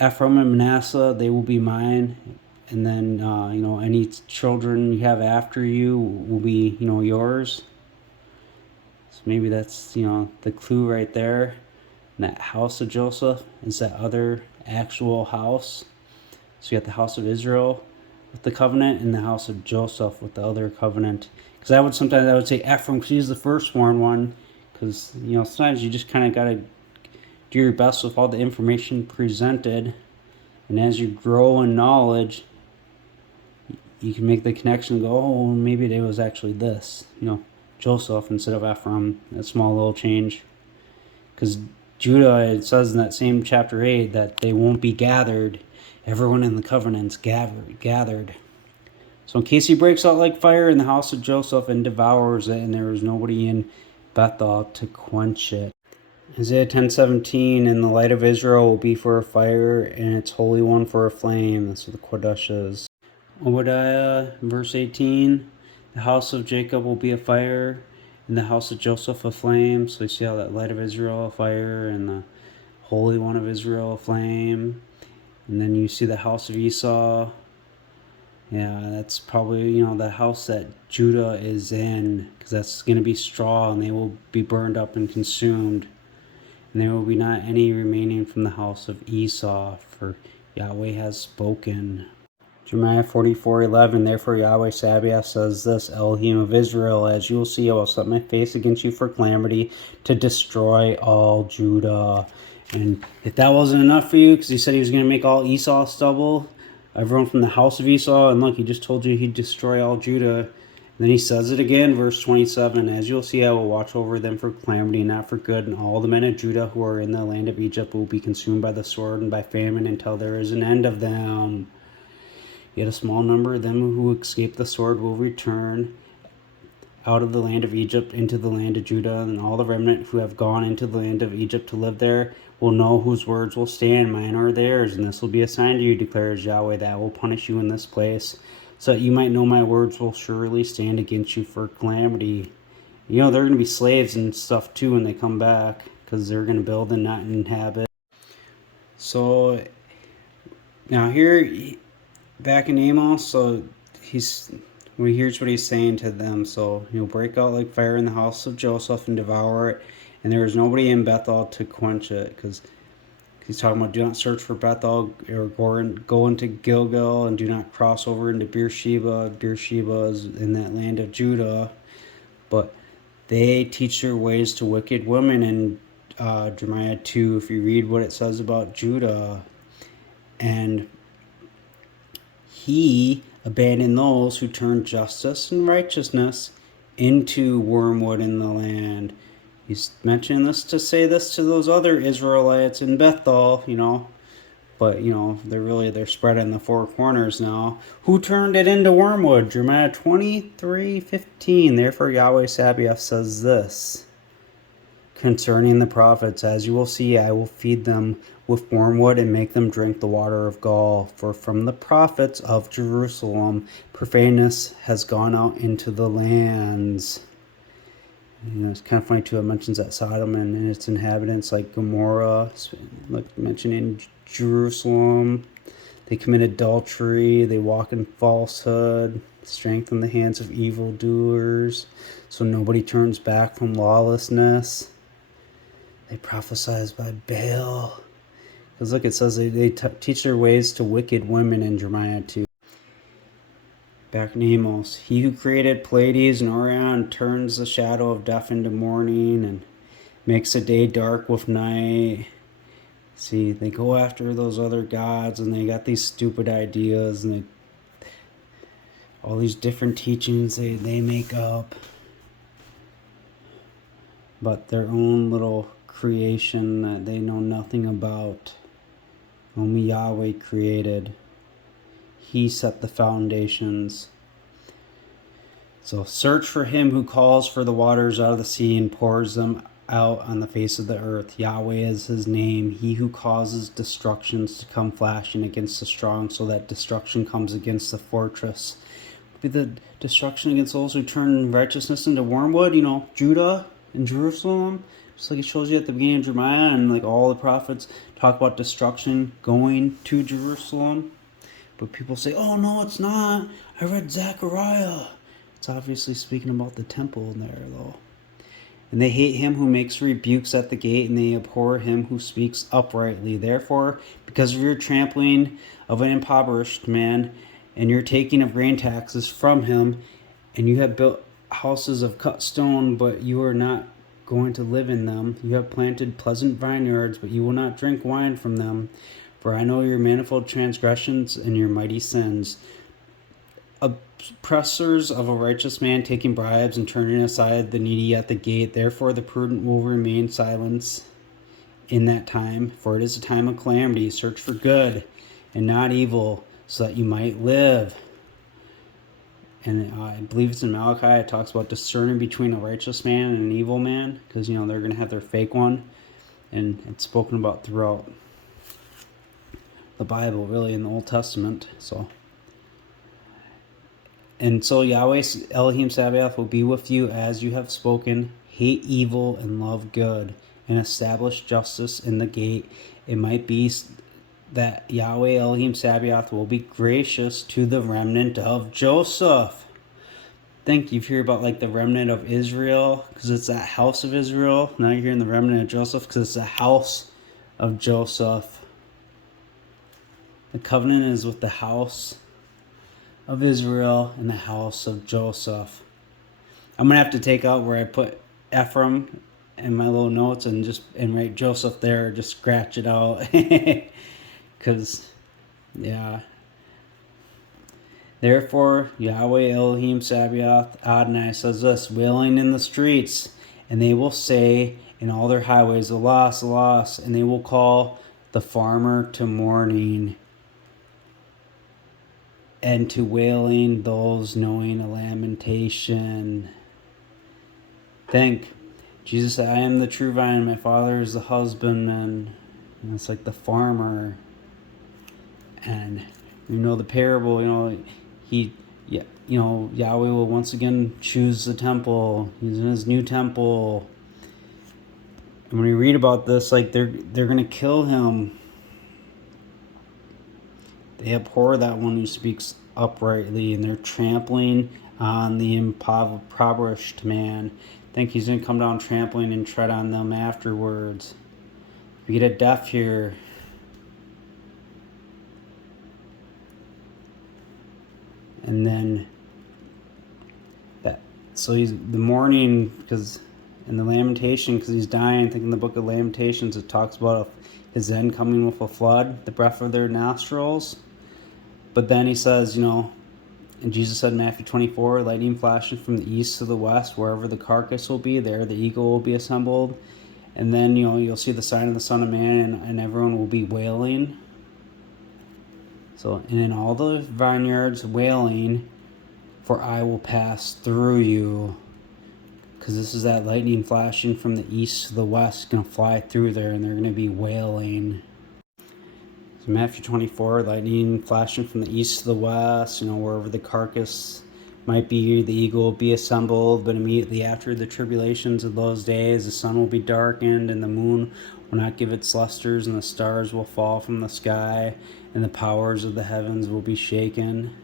Ephraim and Manasseh, they will be mine. And then, any children you have after you will be, yours. So maybe that's, the clue right there. That house of Joseph is that other actual house. So you got the house of Israel with the covenant and the house of Joseph with the other covenant. Because I would say Ephraim, because he's the firstborn one. Because sometimes you just kind of got to do your best with all the information presented, and as you grow in knowledge, you can make the connection and go, oh, maybe it was actually this, Joseph instead of Ephraim. That small little change. Because Judah, it says in that same chapter 8 that they won't be gathered. Everyone in the covenant's gathered. So in case he breaks out like fire in the house of Joseph and devours it, and there is nobody in Bethel to quench it. Isaiah 10:17, and the light of Israel will be for a fire, and its Holy One for a flame. That's what the Kodesh is. Obadiah, verse 18, the house of Jacob will be a fire, and the house of Joseph a flame. So you see how that light of Israel a fire, and the Holy One of Israel a flame. And then you see the house of Esau. Yeah, that's probably, the house that Judah is in, because that's going to be straw, and they will be burned up and consumed. And there will be not any remaining from the house of Esau, for Yahweh has spoken. Jeremiah 44:11. Therefore Yahweh Sabaoth says this, Elohim of Israel, as you will see, I will set my face against you for calamity to destroy all Judah. And if that wasn't enough for you, because he said he was going to make all Esau stubble, everyone from the house of Esau, and look, he just told you he'd destroy all Judah. And then he says it again, verse 27, as you'll see, I will watch over them for calamity, not for good, and all the men of Judah who are in the land of Egypt will be consumed by the sword and by famine until there is an end of them. Yet a small number of them who escape the sword will return out of the land of Egypt into the land of Judah, and all the remnant who have gone into the land of Egypt to live there will know whose words will stand, mine or theirs, and this will be a sign to you, declares Yahweh, that I will punish you in this place, so that you might know my words will surely stand against you for calamity. You know, they're going to be slaves and stuff too when they come back, because they're going to build and not inhabit. So, now here, back in Amos, so here's what he's saying to them. So he'll break out like fire in the house of Joseph and devour it, and there is nobody in Bethel to quench it, because he's talking about do not search for Bethel or go into Gilgal, and do not cross over into Beersheba. Beersheba is in that land of Judah, but they teach their ways to wicked women in Jeremiah 2. If you read what it says about Judah, and he abandoned those who turned justice and righteousness into wormwood in the land. He's mentioning this to say this to those other Israelites in Bethel, but they're spread in the four corners now. Who turned it into wormwood? Jeremiah 23:15. Therefore Yahweh Sabaoth says this concerning the prophets, as you will see, I will feed them with wormwood and make them drink the water of gall. For from the prophets of Jerusalem, profaneness has gone out into the lands. It's kind of funny too. It mentions that Sodom and its inhabitants, like Gomorrah, like mentioned in Jerusalem. They commit adultery. They walk in falsehood. Strengthen the hands of evildoers, so nobody turns back from lawlessness. They prophesy by Baal. Because look, it says they teach their ways to wicked women in Jeremiah 2. Back in Amos, he who created Pleiades and Orion turns the shadow of death into morning and makes the day dark with night. See, they go after those other gods, and they got these stupid ideas, and all these different teachings they make up. But their own little creation that they know nothing about. Only Yahweh created. He set the foundations. So search for him who calls for the waters out of the sea and pours them out on the face of the earth. Yahweh is his name. He who causes destructions to come flashing against the strong, so that destruction comes against the fortress. Be the destruction against those who turn righteousness into wormwood, Judah and Jerusalem. Just like it shows you at the beginning of Jeremiah, and like all the prophets talk about destruction going to Jerusalem. But people say, oh no, it's not. I read Zechariah. It's obviously speaking about the temple in there, though. And they hate him who makes rebukes at the gate, and they abhor him who speaks uprightly. Therefore, because of your trampling of an impoverished man, and your taking of grain taxes from him, and you have built houses of cut stone, but you are not going to live in them. You have planted pleasant vineyards, but you will not drink wine from them. For I know your manifold transgressions and your mighty sins. Oppressors of a righteous man taking bribes and turning aside the needy at the gate. Therefore the prudent will remain silent in that time, for it is a time of calamity. Search for good and not evil, so that you might live. And I believe it's in Malachi, it talks about discerning between a righteous man and an evil man, because they're going to have their fake one, and it's spoken about throughout the Bible, really, in the Old Testament. So Yahweh Elohim Sabaoth will be with you as you have spoken. Hate evil and love good, and establish justice in the gate. It might be that Yahweh Elohim Sabaoth will be gracious to the remnant of Joseph. Think you hear about like the remnant of Israel, because it's that house of Israel. Now you're hearing the remnant of Joseph, because it's the house of Joseph. The covenant is with the house of Israel in the house of Joseph. I'm going to have to take out where I put Ephraim in my little notes and write Joseph there, just scratch it out. Because, yeah. Therefore, Yahweh Elohim Sabaoth Adonai says this, wailing in the streets, and they will say in all their highways, alas, alas, and they will call the farmer to mourning, and to wailing those knowing a lamentation. Think, Jesus said, I am the true vine, my Father is the husbandman. And it's like the farmer. And the parable, Yahweh will once again choose the temple. He's in his new temple. And when we read about this, like they're gonna kill him. They abhor that one who speaks uprightly, and they're trampling on the impoverished man. Think he's gonna come down trampling and tread on them afterwards. We get a death here. And then so he's the mourning because in the lamentation, because he's dying. I think in the book of Lamentations it talks about his end coming with a flood, the breath of their nostrils. But then he says, and Jesus said in Matthew 24, lightning flashing from the east to the west, wherever the carcass will be, there the eagle will be assembled. And then, you'll see the sign of the Son of Man, and everyone will be wailing. So, and in all the vineyards wailing, for I will pass through you. Because this is that lightning flashing from the east to the west, going to fly through there, and they're going to be wailing. So Matthew 24, lightning flashing from the east to the west, wherever the carcass might be, the eagle will be assembled. But immediately after the tribulations of those days, the sun will be darkened, and the moon will not give its lustres, and the stars will fall from the sky, and the powers of the heavens will be shaken.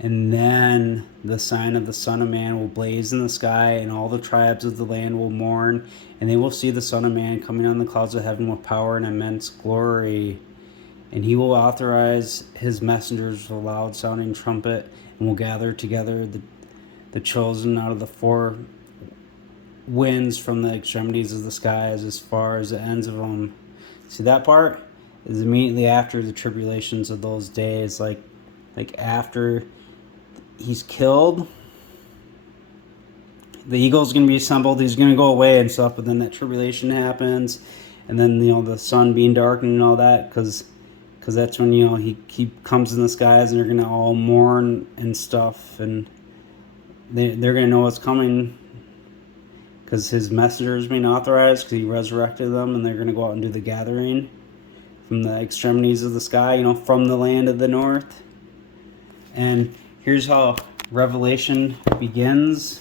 And then the sign of the Son of Man will blaze in the sky, and all the tribes of the land will mourn, and they will see the Son of Man coming on the clouds of heaven with power and immense glory. And he will authorize his messengers with a loud sounding trumpet, and will gather together the chosen out of the four winds from the extremities of the skies as far as the ends of them. See, that part is immediately after the tribulations of those days, like after he's killed, the eagle's going to be assembled, he's going to go away and stuff, but then that tribulation happens, and then the sun being darkened and all that, because that's when he comes in the skies, and they're going to all mourn and stuff, and they're going to know what's coming, because his messengers being authorized, because he resurrected them, and they're going to go out and do the gathering from the extremities of the sky, from the land of the north. And here's how Revelation begins.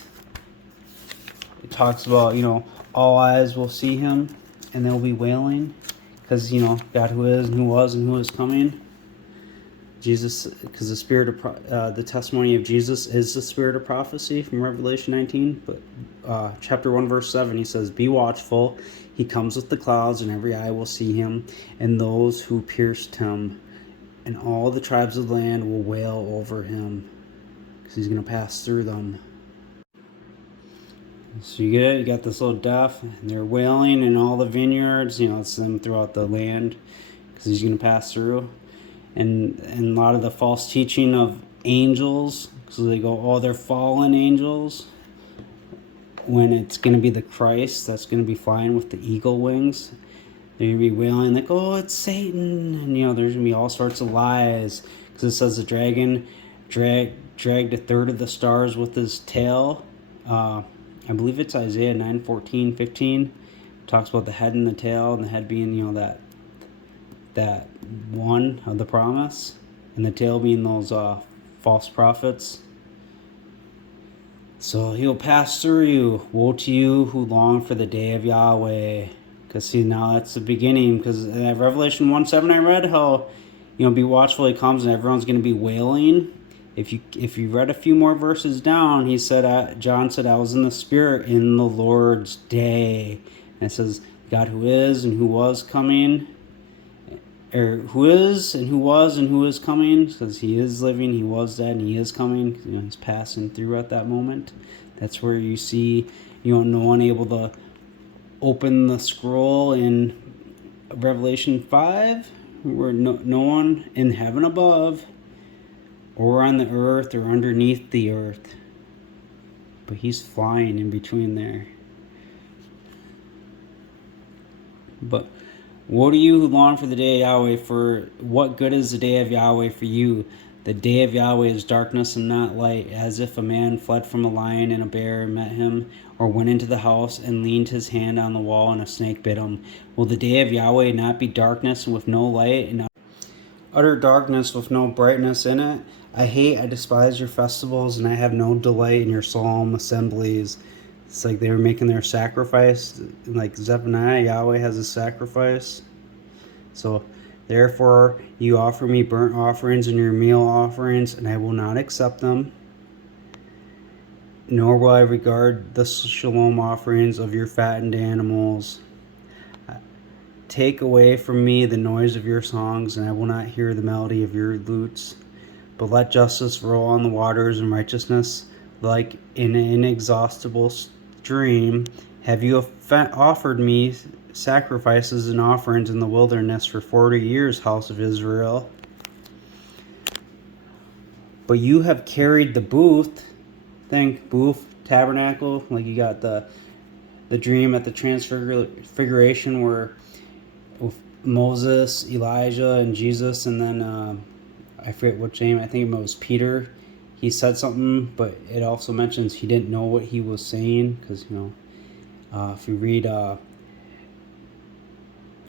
It talks about, all eyes will see him, and they'll be wailing, because, God who is and who was and who is coming. Jesus, because the spirit of the testimony of Jesus is the spirit of prophecy from Revelation 19. But chapter 1, verse 7, he says, be watchful. He comes with the clouds, and every eye will see him, and those who pierced him. And all the tribes of the land will wail over him, because he's going to pass through them. So you get it? You got this little death, and they're wailing in all the vineyards. It's them throughout the land, because he's going to pass through. And a lot of the false teaching of angels, so they go, oh, they're fallen angels, when it's going to be the Christ that's going to be flying with the eagle wings. They're going to be wailing like, oh, it's Satan. And, there's going to be all sorts of lies. Because it says the dragon dragged a third of the stars with his tail. I believe it's Isaiah 9:14-15. Talks about the head and the tail, and the head being, that one of the promise, and the tail being those false prophets. So he'll pass through you. Woe to you who long for the day of Yahweh. Because see, now that's the beginning. Because in Revelation 1:7, I read how, be watchful, he comes, and everyone's going to be wailing. If you read a few more verses down, he said, John said, I was in the Spirit in the Lord's day. And it says, God who is and who was coming. or who is and who was and who is coming, because he is living, he was dead, and he is coming. He's passing through at that moment. That's where you see, no one able to open the scroll in Revelation 5, where no one in heaven above or on the earth or underneath the earth. But he's flying in between there. But woe to you who long for the day of Yahweh, for what good is the day of Yahweh for you? The day of Yahweh is darkness and not light, as if a man fled from a lion and a bear met him, or went into the house and leaned his hand on the wall and a snake bit him. Will the day of Yahweh not be darkness and with no light, and utter darkness with no brightness in it? I despise your festivals, and I have no delight in your solemn assemblies. It's like they were making their sacrifice. Like Zephaniah, Yahweh has a sacrifice. So, therefore, you offer me burnt offerings and your meal offerings, and I will not accept them. Nor will I regard the shalom offerings of your fattened animals. Take away from me the noise of your songs, and I will not hear the melody of your lutes. But let justice roll on the waters, and righteousness like an inexhaustible stream. Have you offered me sacrifices and offerings in the wilderness for 40 years, house of Israel? But you have carried the booth. Think booth, tabernacle. Like you got the dream at the transfiguration where with Moses, Elijah, and Jesus, and then I forget which name. I think it was Peter. He said something, but it also mentions he didn't know what he was saying, because if you read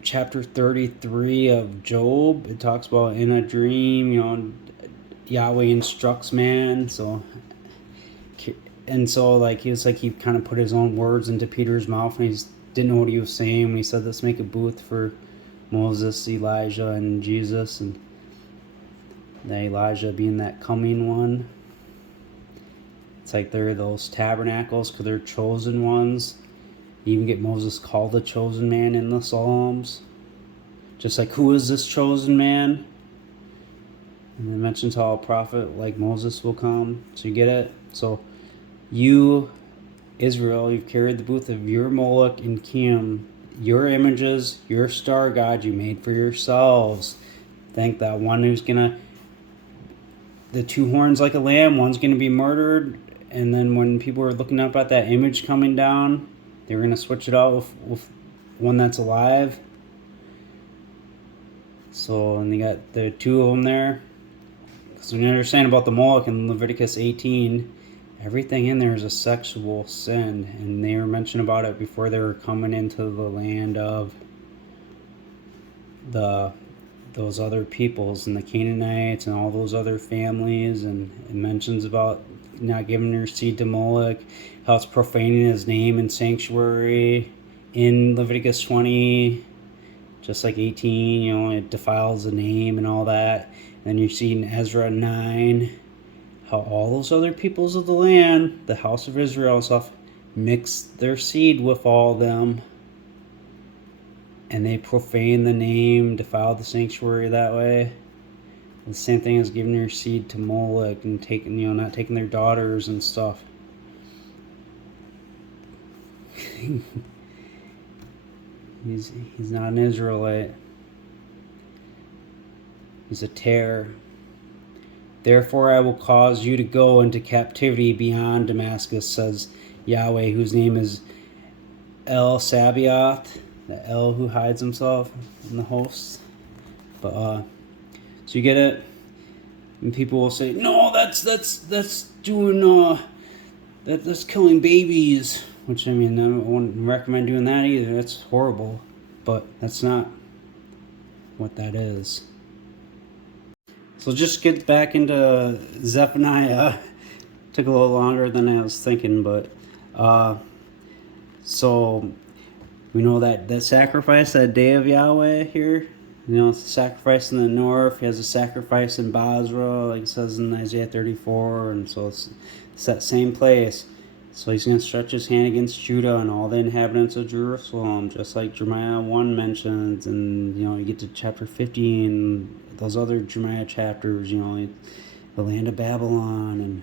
chapter 33 of Job, it talks about in a dream, Yahweh instructs man. So like he was like he kind of put his own words into Peter's mouth, and he didn't know what he was saying when he said, let's make a booth for Moses, Elijah, and Jesus, and Elijah being that coming one. It's like they're those tabernacles because they're chosen ones. You even get Moses called the chosen man in the Psalms. Just like, who is this chosen man? And it mentions how a prophet like Moses will come. So you get it? So you, Israel, you've carried the booth of your Moloch and Kim, your images, your star god you made for yourselves. Think that one who's going to, the two horns like a lamb, one's going to be murdered. And then when people are looking up at that image coming down, they're going to switch it out with one that's alive. So, and they got the two of them there. Because when you understand about the Moloch in Leviticus 18, everything in there is a sexual sin. And they were mentioned about it before they were coming into the land of those other peoples and the Canaanites and all those other families. And it mentions about not giving your seed to Moloch, how it's profaning his name in sanctuary in Leviticus 20, just like 18, it defiles the name and all that. And then you see in Ezra 9 how all those other peoples of the land, the house of Israel and stuff, mix their seed with all them, and they profane the name, defile the sanctuary that way. The same thing as giving your seed to Moloch and taking, not taking their daughters and stuff. He's not an Israelite. He's a terror. Therefore I will cause you to go into captivity beyond Damascus, says Yahweh, whose name is El Sabaoth, the El who hides himself in the hosts. But so you get it? And people will say, no, that's doing that's killing babies. Which, I mean, I wouldn't recommend doing that either. That's horrible. But that's not what that is. So just get back into Zephaniah. Took a little longer than I was thinking, but so we know that sacrifice, that day of Yahweh here, it's a sacrifice in the north. He has a sacrifice in Basra, like it says in Isaiah 34, and so it's that same place. So he's going to stretch his hand against Judah and all the inhabitants of Jerusalem, just like Jeremiah 1 mentions. And, you get to chapter 50 and those other Jeremiah chapters, the land of Babylon. And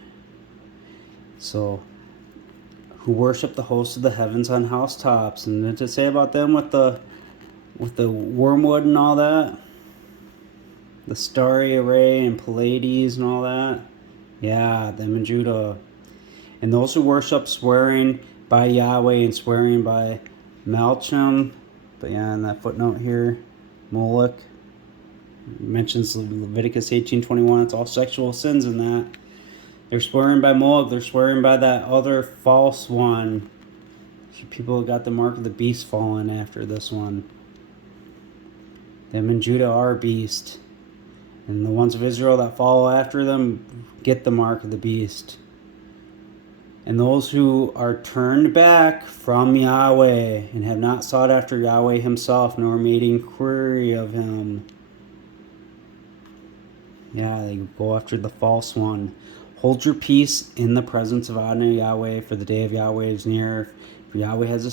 so, who worship the host of the heavens on housetops. And then to say about them with the wormwood and all that, the starry array and Pleiades and all that. Yeah, them in Judah. And those who worship swearing by Yahweh and swearing by Malcham. But yeah, in that footnote here, Moloch mentions Leviticus 18:21. It's all sexual sins in that. They're swearing by Moloch. They're swearing by that other false one. People got the mark of the beast fallen after this one. Them in Judah are beast. And the ones of Israel that follow after them get the mark of the beast. And those who are turned back from Yahweh and have not sought after Yahweh himself, nor made inquiry of him. Yeah, they go after the false one. Hold your peace in the presence of Adonai Yahweh, for the day of Yahweh is near. For Yahweh has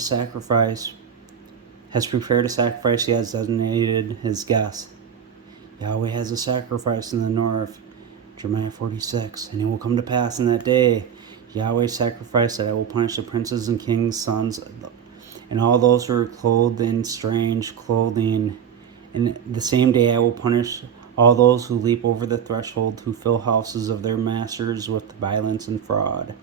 prepared a sacrifice. He has designated his guests. Yahweh has a sacrifice in the north. Jeremiah 46. And it will come to pass in that day, Yahweh sacrificed, that I will punish the princes and kings' sons and all those who are clothed in strange clothing. And the same day I will punish all those who leap over the threshold, who fill houses of their masters with violence and fraud.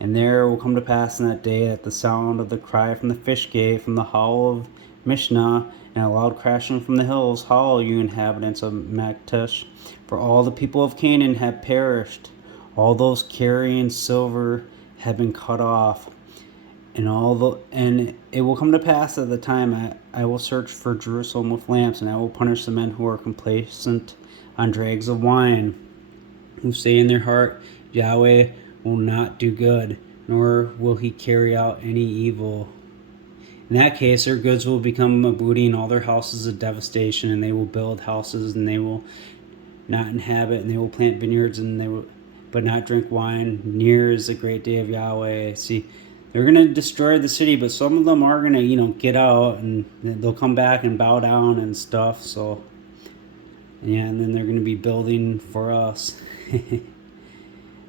And there will come to pass in that day that the sound of the cry from the fish gate, from the howl of Mishnah, and a loud crashing from the hills, howl, you inhabitants of Maktesh, for all the people of Canaan have perished. All those carrying silver have been cut off. And it will come to pass at the time I will search for Jerusalem with lamps, and I will punish the men who are complacent on dregs of wine, who say in their heart, Yahweh will not do good, nor will he carry out any evil. In that case, their goods will become a booty, and all their houses a devastation, and they will build houses, and they will not inhabit, and they will plant vineyards, and they will but not drink wine. Near is the great day of Yahweh. See, they're going to destroy the city, but some of them are going to, get out, and they'll come back and bow down and stuff. So, yeah, and then they're going to be building for us.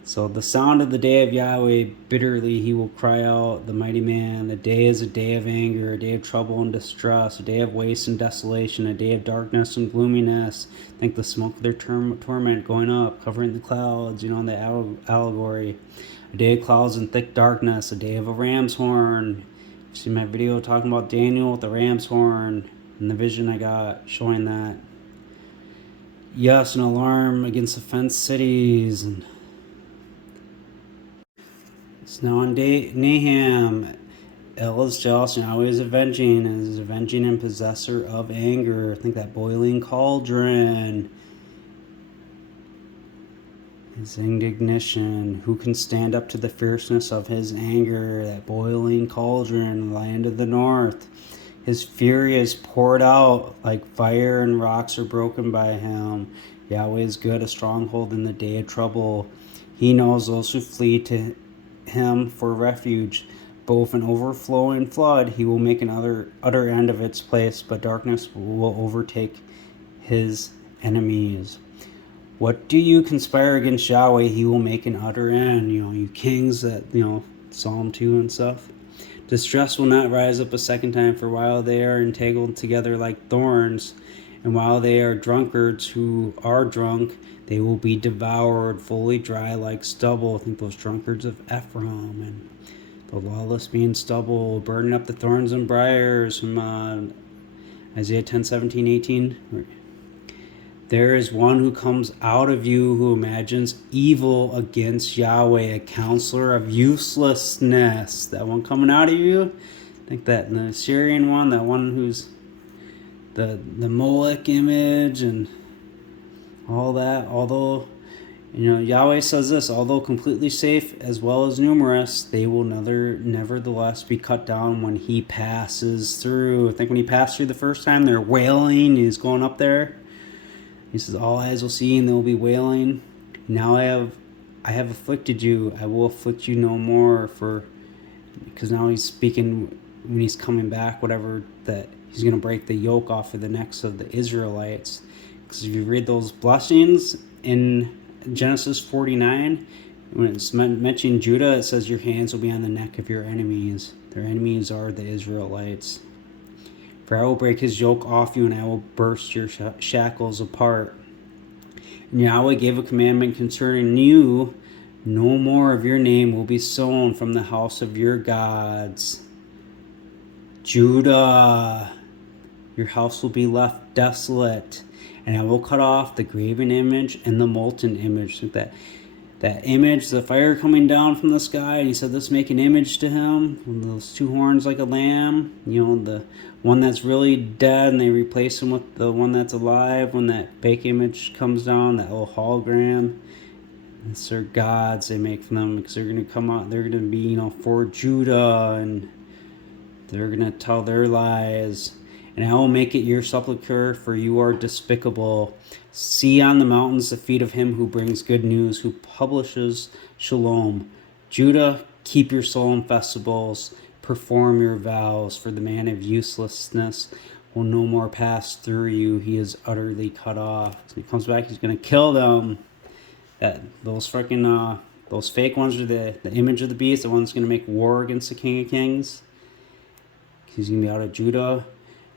So the sound of the day of Yahweh, bitterly he will cry out, the mighty man. The day is a day of anger, a day of trouble and distress, a day of waste and desolation, a day of darkness and gloominess. Think the smoke of their torment going up, covering the clouds, the allegory. A day of clouds and thick darkness, a day of a ram's horn. You see my video talking about Daniel with the ram's horn, and the vision I got showing that. Yes, an alarm against the fenced cities. And it's now on Nahum. El is jealous and Yahweh is avenging, and possessor of anger. Think that boiling cauldron. His indignation. Who can stand up to the fierceness of his anger? That boiling cauldron, land of the north. His fury is poured out like fire, and rocks are broken by him. Yahweh is good, a stronghold in the day of trouble. He knows those who flee to him for refuge. Both an overflowing flood, he will make an utter end of its place, but darkness will overtake his enemies. What do you conspire against Yahweh? He will make an utter end. You kings that, Psalm 2 and stuff. Distress will not rise up a second time, for while they are entangled together like thorns, and while they are drunkards who are drunk, they will be devoured, fully dry like stubble. Think those drunkards of Ephraim, and the lawless being stubble, burning up the thorns and briars from Isaiah 10, 17, 18. There is one who comes out of you who imagines evil against Yahweh, a counselor of uselessness. That one coming out of you? I think that the Syrian one, that one who's the Moloch image and all that. Although, Yahweh says this, although completely safe as well as numerous, they will nevertheless be cut down when he passes through. I think when he passed through the first time, they're wailing. He's going up there. He says, all eyes will see and they will be wailing. Now I have afflicted you. I will afflict you no more, for because now he's speaking when he's coming back, whatever, that he's going to break the yoke off of the necks of the Israelites. Because if you read those blessings in Genesis 49, when it's mentioning Judah, it says your hands will be on the neck of your enemies. Their enemies are the Israelites. For I will break his yoke off you, and I will burst your shackles apart. And Yahweh gave a commandment concerning you: no more of your name will be sown from the house of your gods. Judah, your house will be left desolate, and I will cut off the graven image and the molten image. That image, the fire coming down from the sky, and he said, let's make an image to him, with those two horns like a lamb, the one that's really dead, and they replace him with the one that's alive. When that fake image comes down, that little hologram, it's their gods they make for them, because they're going to come out, they're going to be, for Judah, and they're going to tell their lies. And I will make it your sepulchre, for you are despicable. See on the mountains the feet of him who brings good news, who publishes shalom. Judah, keep your solemn festivals, perform your vows, for the man of uselessness will no more pass through you. He is utterly cut off. So he comes back, he's going to kill them. Those fake ones are the image of the beast, the one that's going to make war against the King of Kings. He's going to be out of Judah.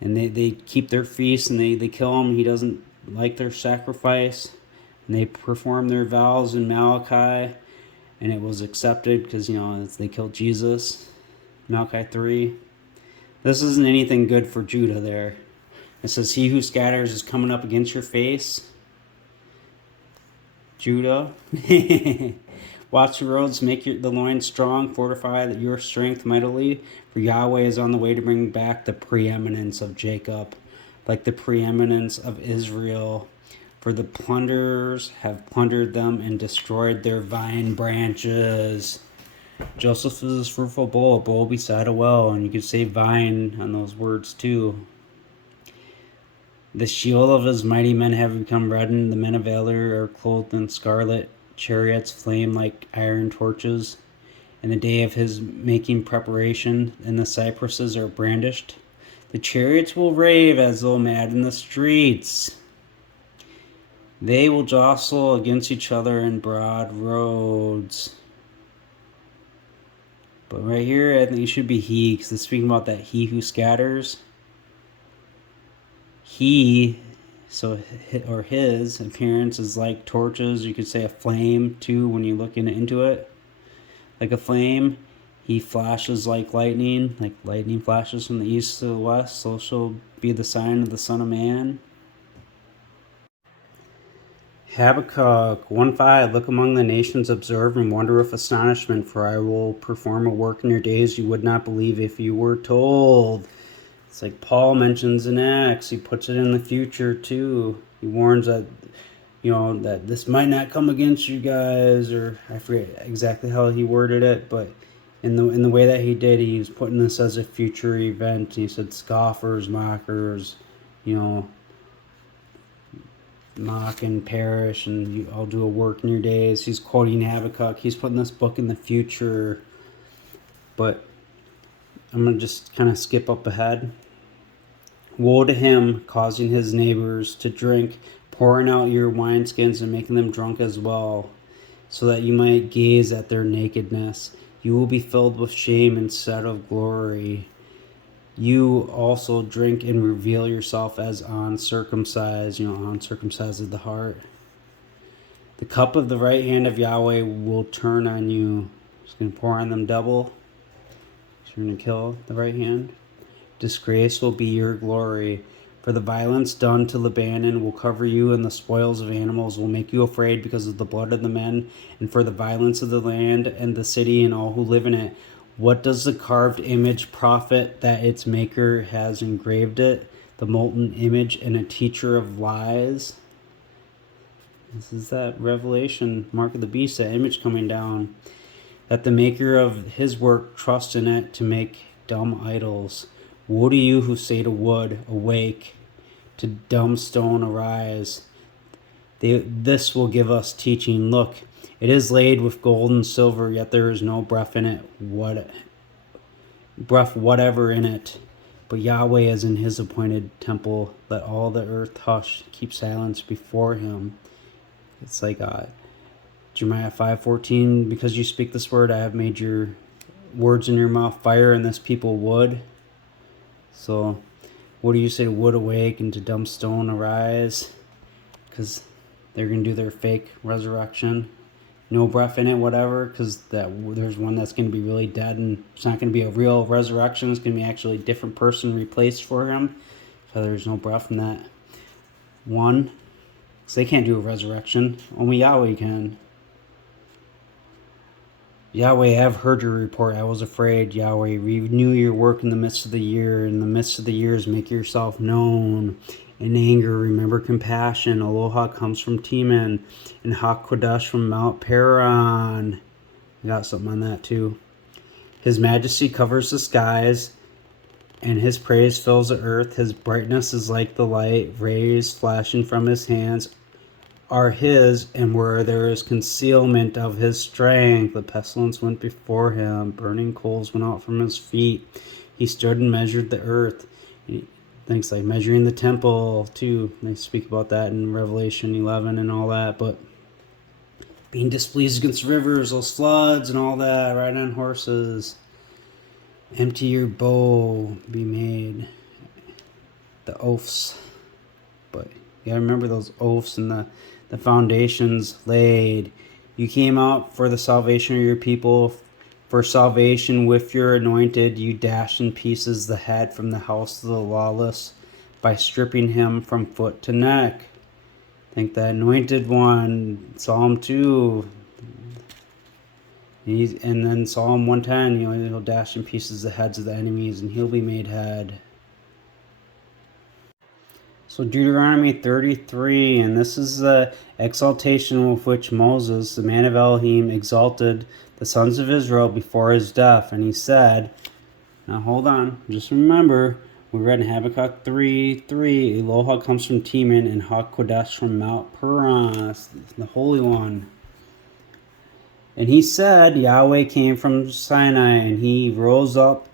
And they keep their feasts, and they kill him. He doesn't like their sacrifice. And they perform their vows in Malachi. And it was accepted because, they killed Jesus. Malachi 3. This isn't anything good for Judah there. It says, he who scatters is coming up against your face. Judah. Watch the roads, make the loins strong, fortify your strength mightily, for Yahweh is on the way to bring back the preeminence of Jacob, like the preeminence of Israel. For the plunderers have plundered them and destroyed their vine branches. Joseph is a fruitful bowl, a bowl beside a well, and you could say vine on those words too. The shield of his mighty men have become reddened, the men of valor are clothed in scarlet. Chariots flame like iron torches. In the day of his making preparation, and the cypresses are brandished. The chariots will rave as though mad in the streets. They will jostle against each other in broad roads. But right here, I think it should be he, because it's speaking about that he who scatters. His appearance is like torches. You could say a flame too when you look into it. Like a flame. He flashes like lightning flashes from the east to the west. So shall be the sign of the Son of Man. Habakkuk 1:5. Look among the nations, observe and wonder with astonishment, for I will perform a work in your days you would not believe if you were told. It's like Paul mentions in Acts. He puts it in the future too. He warns that, that this might not come against you guys, or I forget exactly how he worded it, but in the way that he did, he was putting this as a future event. He said scoffers, mockers, mock and perish, and I'll do a work in your days. He's quoting Habakkuk. He's putting this book in the future, but I'm going to just kind of skip up ahead. Woe to him, causing his neighbors to drink, pouring out your wineskins and making them drunk as well, so that you might gaze at their nakedness. You will be filled with shame instead of glory. You also drink and reveal yourself as uncircumcised, uncircumcised of the heart. The cup of the right hand of Yahweh will turn on you. He's going to pour on them double. You're going to kill the right hand. Disgrace will be your glory. For the violence done to Lebanon will cover you, and the spoils of animals will make you afraid because of the blood of the men, and for the violence of the land and the city and all who live in it. What does the carved image profit that its maker has engraved it? The molten image and a teacher of lies. This is that Revelation, mark of the beast, that image coming down. That the maker of his work trust in it to make dumb idols. Woe to you who say to wood, awake, to dumb stone, arise. This will give us teaching. Look, it is laid with gold and silver, yet there is no breath in it. breath whatever in it. But Yahweh is in his appointed temple. Let all the earth hush, keep silence before him. It's like Jeremiah 5:14, because you speak this word, I have made your words in your mouth fire, and this people wood. So what do you say to wood awake and to dumb stone arise? Because they're going to do their fake resurrection. No breath in it, whatever, because there's one that's going to be really dead, and it's not going to be a real resurrection. It's going to be actually a different person replaced for him. So there's no breath in that one. Because they can't do a resurrection. Only Yahweh can. Yahweh, I've heard your report. I was afraid. Yahweh, renew your work in the midst of the year. In the midst of the years, make yourself known. In anger, remember compassion. Aloha comes from Teman, and Hakodesh from Mount Paran. I got something on that too. His majesty covers the skies, and his praise fills the earth. His brightness is like the light. Rays flashing from his hands are his, and where there is concealment of his strength, the pestilence went before him, burning coals went out from his feet. He stood and measured the earth. Things like measuring the temple too, they speak about that in Revelation 11 and all that. But being displeased against rivers, those floods and all that, riding on horses. Empty your bow, be made. The oaths. But you gotta remember those oaths and the foundations laid. You came out for the salvation of your people, for salvation with your anointed. You dashed in pieces the head from the house of the lawless by stripping him from foot to neck. Think the anointed one, Psalm 2. And then Psalm 110, he'll dash in pieces the heads of the enemies, and he'll be made head. So Deuteronomy 33, and this is the exaltation with which Moses, the man of Elohim, exalted the sons of Israel before his death. And he said, now hold on, just remember, we read in Habakkuk 3:3, Eloha comes from Teman and Hakodesh from Mount Paran, the Holy One. And he said, Yahweh came from Sinai, and he rose up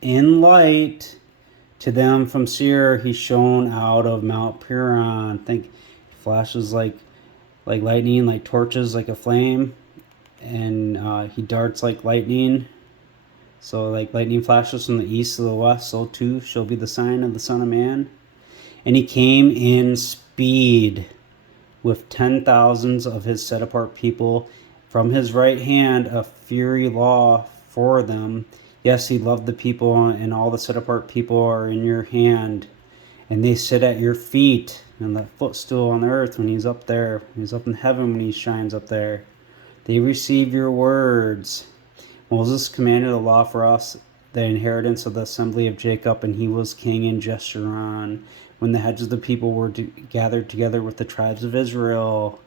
in light to them from Seir. He shone out of Mount Paran. Think flashes like lightning, like torches, like a flame. And he darts like lightning. So like lightning flashes from the east to the west, so too shall be the sign of the Son of Man. And he came in speed with 10,000s of his set-apart people. From his right hand a fury law for them. Yes, he loved the people, and all the set-apart people are in your hand. And they sit at your feet, and the footstool on the earth when he's up there. He's up in heaven when he shines up there. They receive your words. Moses commanded a law for us, the inheritance of the assembly of Jacob, and he was king in Jeshurun, when the heads of the people were gathered together with the tribes of Israel.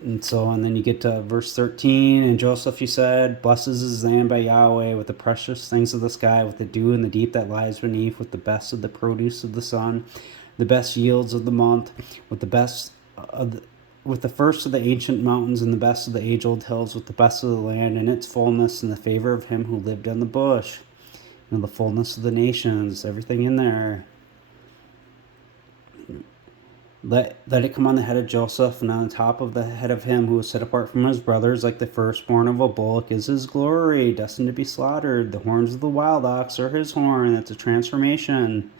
And then you get to verse 13. And Joseph, he said, blessed is his land by Yahweh, with the precious things of the sky, with the dew in the deep that lies beneath, with the best of the produce of the sun, the best yields of the month, with the best of with the first of the ancient mountains, and the best of the age-old hills, with the best of the land and its fullness, and the favor of him who lived on the bush, and the fullness of the nations, everything in there. Let it come on the head of Joseph, and on the top of the head of him who was set apart from his brothers, like the firstborn of a bullock is his glory, destined to be slaughtered. The horns of the wild ox are his horn. That's a transformation.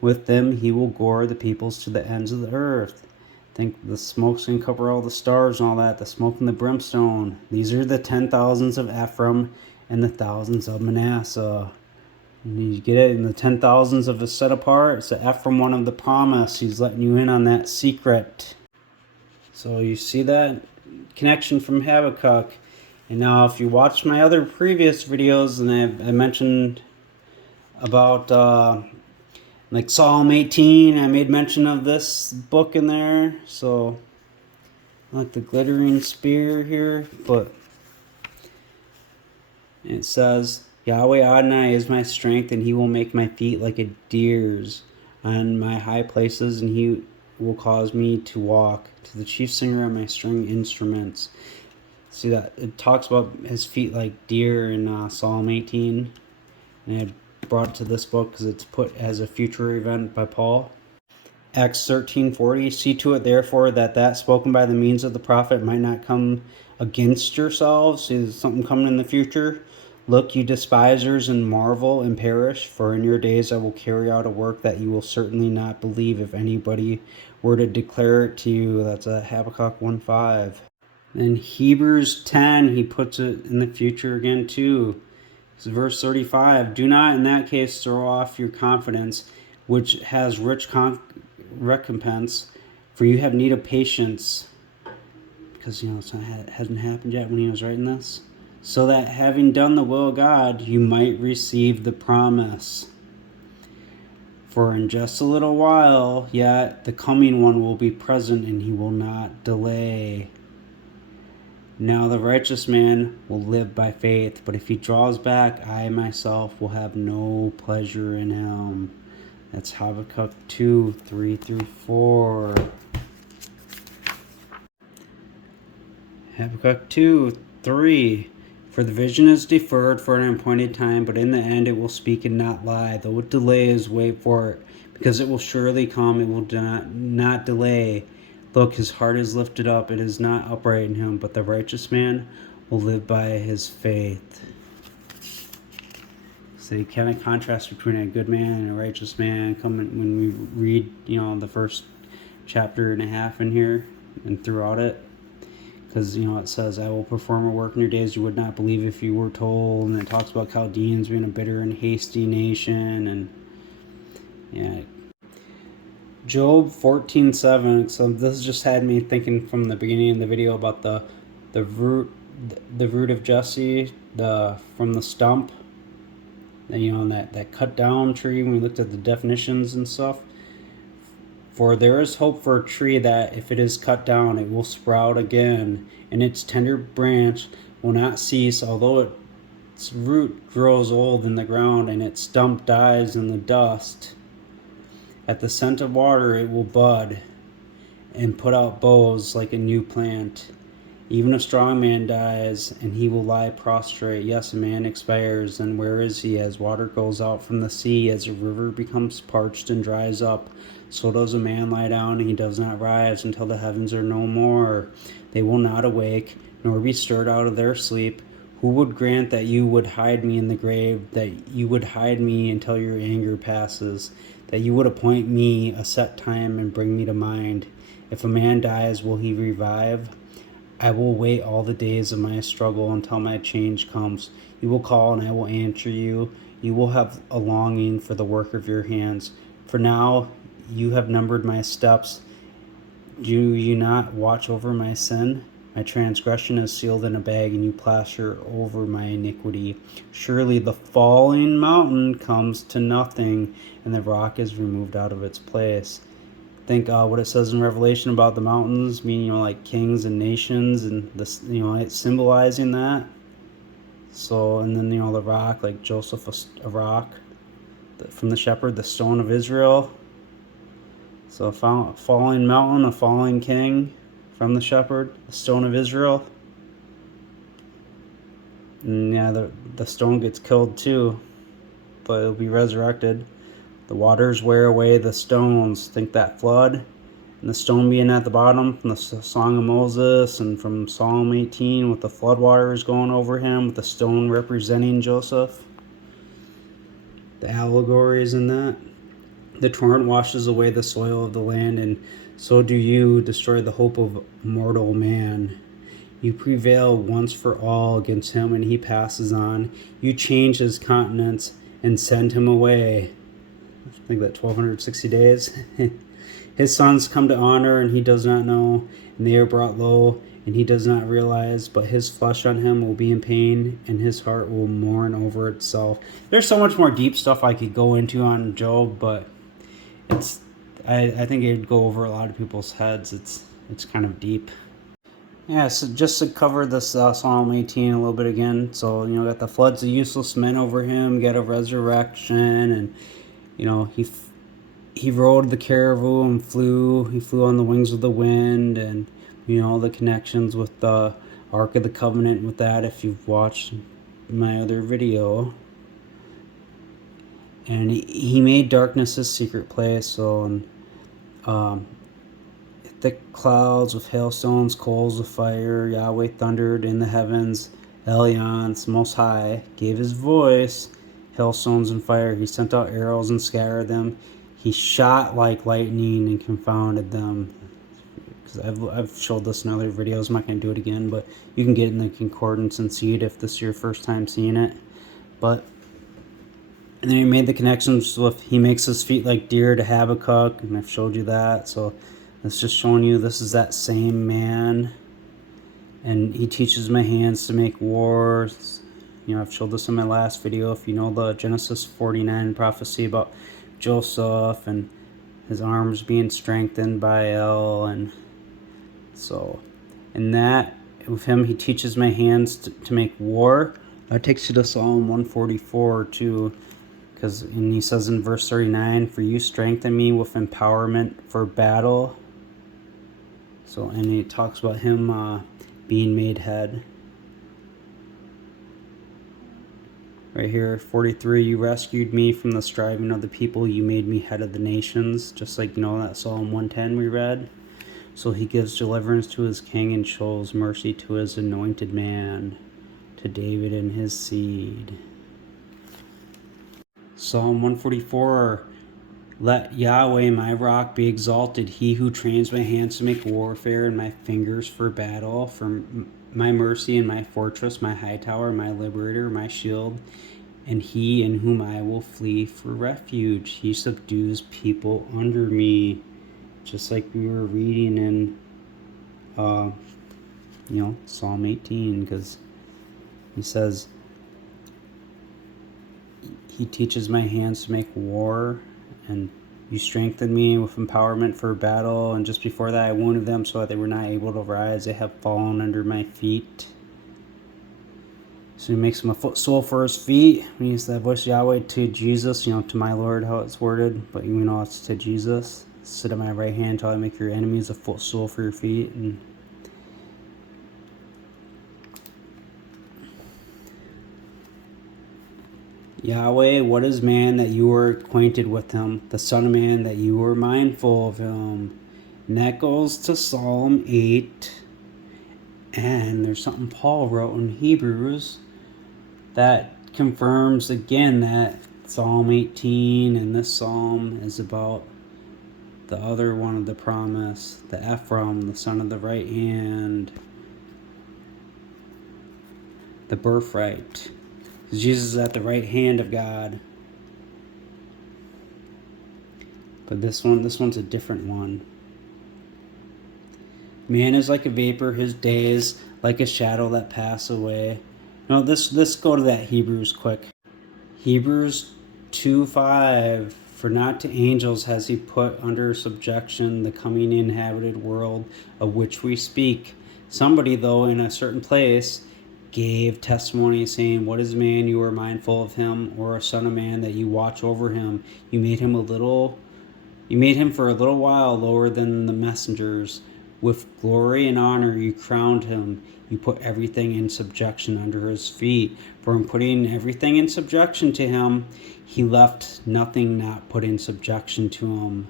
With them he will gore the peoples to the ends of the earth. Think the smoke's going to cover all the stars and all that, the smoke and the brimstone. These are the 10,000s of Ephraim and the thousands of Manasseh. And you get it in the 10,000s of his set apart. It's the Ephraim one of the promise. He's letting you in on that secret. So you see that connection from Habakkuk. And now if you watch my other previous videos, and I mentioned about like Psalm 18, I made mention of this book in there. So like the glittering spear here, but it says, Yahweh Adonai is my strength, and he will make my feet like a deer's on my high places, and he will cause me to walk to the chief singer on my string instruments. See that? It talks about his feet like deer in Psalm 18. And I brought it to this book because it's put as a future event by Paul. Acts 13:40, see to it therefore that spoken by the means of the prophet might not come against yourselves. See, there's something coming in the future. Look, you despisers, and marvel and perish, for in your days I will carry out a work that you will certainly not believe if anybody were to declare it to you. That's Habakkuk 1:5. In Hebrews 10, he puts it in the future again too. It's verse 35. Do not in that case throw off your confidence, which has rich recompense, for you have need of patience. Because, it hasn't happened yet when he was writing this. So that having done the will of God, you might receive the promise. For in just a little while, yet the coming one will be present, and he will not delay. Now the righteous man will live by faith, but if he draws back, I myself will have no pleasure in him. That's Habakkuk 2:3-4. Habakkuk 2:3. For the vision is deferred for an appointed time, but in the end it will speak and not lie. Though it delays, wait for it, because it will surely come, it will not delay. Look, his heart is lifted up, it is not upright in him, but the righteous man will live by his faith. So you kind of contrast between a good man and a righteous man when we read, the first chapter and a half in here and throughout it. Because, it says, I will perform a work in your days you would not believe if you were told. And it talks about Chaldeans being a bitter and hasty nation. And, yeah. Job 14:7. So this just had me thinking from the beginning of the video about the root of Jesse, from the stump. That cut down tree when we looked at the definitions and stuff. For there is hope for a tree that, if it is cut down, it will sprout again, and its tender branch will not cease, although its root grows old in the ground, and its stump dies in the dust. At the scent of water it will bud, and put out boughs like a new plant. Even a strong man dies, and he will lie prostrate. Yes, a man expires, and where is he? As water goes out from the sea, as a river becomes parched and dries up, so does a man lie down, and he does not rise until the heavens are no more. They will not awake, nor be stirred out of their sleep. Who would grant that you would hide me in the grave, that you would hide me until your anger passes, that you would appoint me a set time and bring me to mind? If a man dies, will he revive? I will wait all the days of my struggle until my change comes. You will call and I will answer you. You will have a longing for the work of your hands. For now you have numbered my steps. Do you not watch over my sin? My transgression is sealed in a bag, and you plaster over my iniquity. Surely the falling mountain comes to nothing, and the rock is removed out of its place. Think what it says in Revelation about the mountains, meaning like kings and nations, and this, it's symbolizing that. So, and then the rock, like Joseph, a rock from the shepherd, the stone of Israel. So a falling mountain, a falling king from the shepherd, the stone of Israel. And yeah, the stone gets killed too, but it'll be resurrected. The waters wear away the stones. Think that flood, and the stone being at the bottom from the Song of Moses, and from Psalm 18 with the flood waters going over him, with the stone representing Joseph. The allegories in that. The torrent washes away the soil of the land, and so do you destroy the hope of mortal man. You prevail once for all against him, and he passes on. You change his countenance and send him away. I think that 1260 days. His sons come to honor, and he does not know, and they are brought low, and he does not realize, but his flesh on him will be in pain, and his heart will mourn over itself. There's so much more deep stuff I could go into on Job, but I think it'd go over a lot of people's heads. It's kind of deep. Yeah, so just to cover this Psalm 18 a little bit again. So, got the floods of useless men over him, get a resurrection, and, he rode the caribou and flew. He flew on the wings of the wind, and, all the connections with the Ark of the Covenant with that, if you've watched my other video. And he made darkness his secret place. So, and thick clouds with hailstones, coals of fire. Yahweh thundered in the heavens. Elion, Most High, gave his voice. Hailstones and fire. He sent out arrows and scattered them. He shot like lightning and confounded them. Because I've showed this in other videos. I'm not going to do it again, but you can get it in the concordance and see it if this is your first time seeing it. But and then he made the connections with he makes his feet like deer to Habakkuk, and I've showed you that. So it's just showing you this is that same man. And he teaches my hands to make wars. You know, I've showed this in my last video. If you know the Genesis 49 prophecy about Joseph and his arms being strengthened by El, and so, and that with him he teaches my hands to make war. That takes you to Psalm 144 too. Because he says in verse 39, for you strengthen me with empowerment for battle. So, and he talks about him being made head. Right here, 43, you rescued me from the striving of the people. You made me head of the nations. Just like, you know, that Psalm 110 we read. So he gives deliverance to his king and shows mercy to his anointed man, to David and his seed. Psalm 144, let Yahweh my rock be exalted, he who trains my hands to make warfare and my fingers for battle, for my mercy and my fortress, my high tower, my liberator, my shield, and he in whom I will flee for refuge. He subdues people under me, just like we were reading in, Psalm 18, because he says, he teaches my hands to make war, and you strengthen me with empowerment for battle. And just before that, I wounded them so that they were not able to rise. They have fallen under my feet. So he makes him a footstool for his feet. When he uses that voice of Yahweh to Jesus, to my Lord, how it's worded, but it's to Jesus. Sit at my right hand until I make your enemies a footstool for your feet. And Yahweh, what is man that you are acquainted with him? The Son of Man that you are mindful of him. And that goes to Psalm 8. And there's something Paul wrote in Hebrews that confirms again that Psalm 18 and this psalm is about the other one of the promise, the Ephraim, the son of the right hand, the birthright. Jesus is at the right hand of God. But this one's a different one. Man is like a vapor, his days like a shadow that pass away. Let's go to that Hebrews quick. Hebrews 2:5. For not to angels has he put under subjection the coming inhabited world of which we speak. Somebody, though, in a certain place gave testimony, saying, what is man, you are mindful of him, or a son of man that you watch over him? You made him for a little while lower than the messengers. With glory and honor you crowned him. You put everything in subjection under his feet. For in putting everything in subjection to him, he left nothing not put in subjection to him.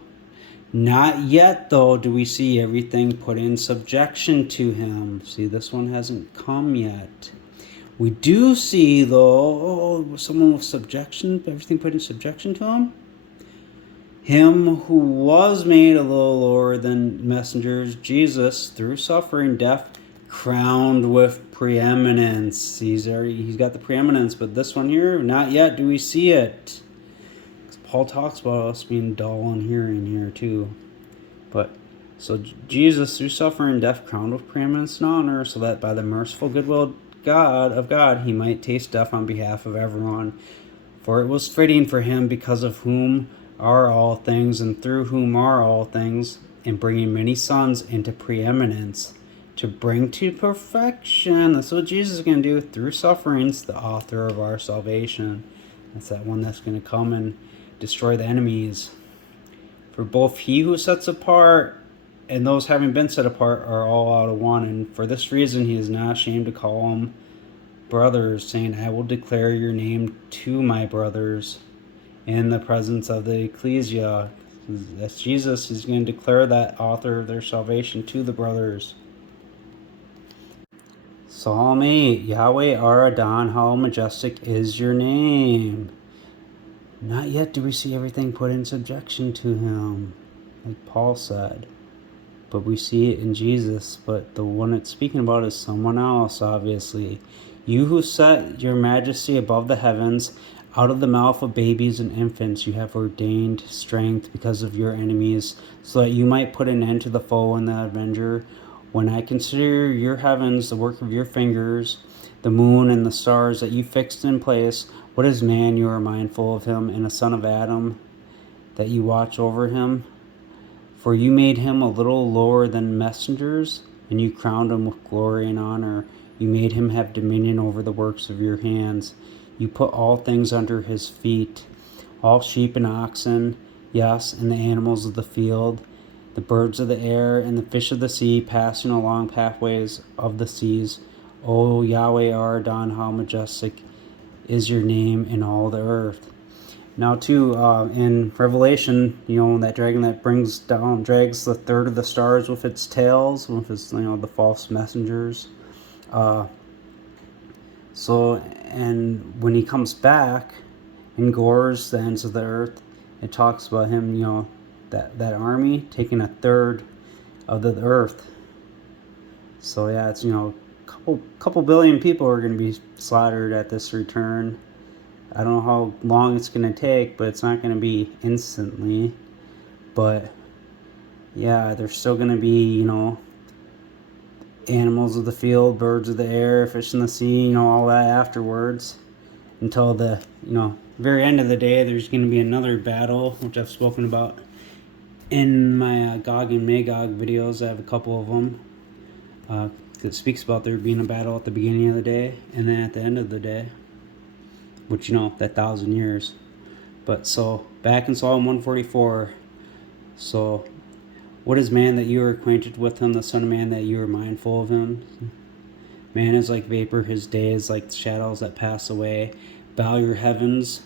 Not yet, though, do we see everything put in subjection to him. See, this one hasn't come yet. We do see, though, someone with subjection, everything put in subjection to him. Him who was made a little lower than messengers, Jesus, through suffering, death, crowned with preeminence. He's got the preeminence, but this one here, not yet do we see it. Paul talks about us being dull on hearing here too. But so Jesus, through suffering and death, crowned with preeminence and honor, so that by the merciful goodwill of God, he might taste death on behalf of everyone. For it was fitting for him, because of whom are all things, and through whom are all things, in bringing many sons into preeminence, to bring to perfection. That's what Jesus is going to do through sufferings, the author of our salvation. That's that one that's going to come and destroy the enemies. For both he who sets apart and those having been set apart are all out of one, and for this reason he is not ashamed to call them brothers, saying, I will declare your name to my brothers. in the presence of the ecclesia. That's Jesus. He's going to declare that author of their salvation to the brothers. Psalm 8, Yahweh our Adon, how majestic is your name. Not yet do we see everything put in subjection to him, like Paul said. But we see it in Jesus. But the one it's speaking about is someone else, obviously. You who set your majesty above the heavens, out of the mouth of babies and infants you have ordained strength because of your enemies, so that you might put an end to the foe and the avenger. When I consider your heavens, the work of your fingers, the moon and the stars that you fixed in place, what is man you are mindful of him, and a son of Adam that you watch over him? For you made him a little lower than messengers, and you crowned him with glory and honor. You made him have dominion over the works of your hands. You put all things under his feet, all sheep and oxen, yes, and the animals of the field, the birds of the air, and the fish of the sea, passing along pathways of the seas. O Yahweh our Adon, how majestic is your name in all the earth. Now, too, in Revelation, that dragon that drags the third of the stars with its tails, with its, the false messengers. And when he comes back and gores the ends of the earth, it talks about him, that army taking a third of the earth. So yeah, it's, couple billion people are going to be slaughtered at this return. I don't know how long it's going to take, but it's not going to be instantly. But yeah, there's still going to be, animals of the field, birds of the air, fish in the sea, all that afterwards. Until the, very end of the day, there's going to be another battle, which I've spoken about in my Gog and Magog videos. I have a couple of them that speaks about there being a battle at the beginning of the day and then at the end of the day. Which, that 1,000 years. But so, back in Psalm 144, so, what is man that you are acquainted with him, the son of man that you are mindful of him? Man is like vapor, his day is like shadows that pass away. Bow your heavens,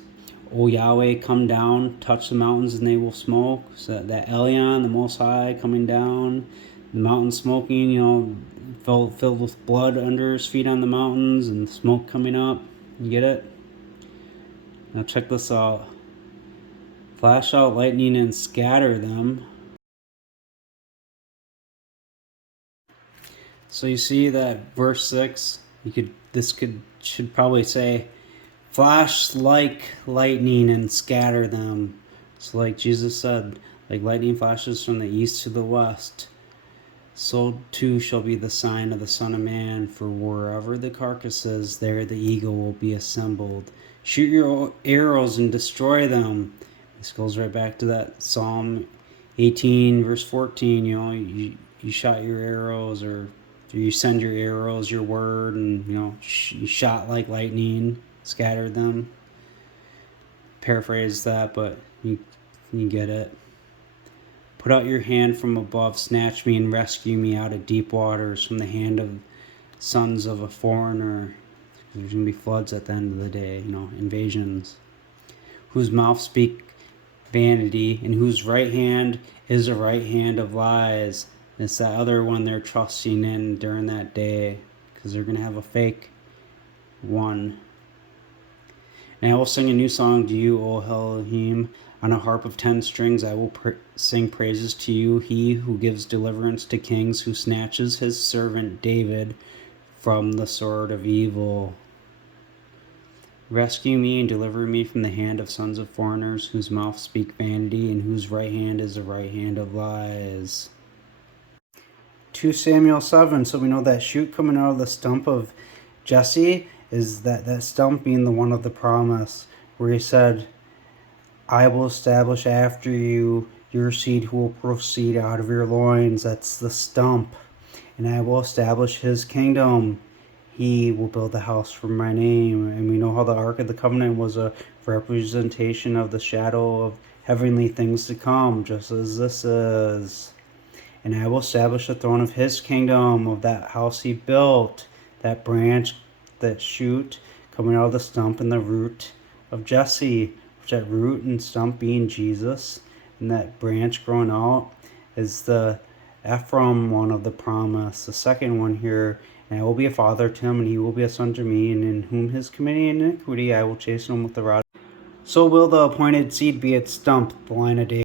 O Yahweh, come down, touch the mountains and they will smoke. So that Elyon, the Most High, coming down, the mountain smoking, filled with blood under his feet on the mountains and smoke coming up. You get it? Now check this out. Flash out lightning and scatter them. So you see that verse 6, should probably say, flash like lightning and scatter them. So like Jesus said, like lightning flashes from the east to the west, so too shall be the sign of the Son of Man, for wherever the carcass is, there the eagle will be assembled. Shoot your arrows and destroy them. This goes right back to that Psalm 18, verse 14. You shot your arrows, or you send your arrows, your word, and you shot like lightning, scattered them. Paraphrase that, but you get it. Put out your hand from above, snatch me and rescue me out of deep waters, from the hand of sons of a foreigner. There's going to be floods at the end of the day, invasions. Whose mouth speak vanity, and whose right hand is a right hand of lies. And it's that other one they're trusting in during that day, because they're going to have a fake one. And I will sing a new song to you, O Elohim. On a harp of 10 strings I will sing praises to you, he who gives deliverance to kings, who snatches his servant David from the sword of evil. Rescue me and deliver me from the hand of sons of foreigners, whose mouth speak vanity, and whose right hand is the right hand of lies. 2 Samuel 7, so we know that shoot coming out of the stump of Jesse is that stump being the one of the promise, where he said, I will establish after you your seed who will proceed out of your loins. That's the stump. And I will establish his kingdom. He will build a house for my name. And we know how the Ark of the Covenant was a representation of the shadow of heavenly things to come, just as this is. And I will establish the throne of his kingdom, of that house he built, that branch, that shoot coming out of the stump and the root of Jesse, which that root and stump being Jesus, and that branch growing out is the Ephraim one of the promise. The second one here, and I will be a father to him, and he will be a son to me, and in whom his committing iniquity I will chasten him with the rod. So will the appointed seed be its stump, the line of David.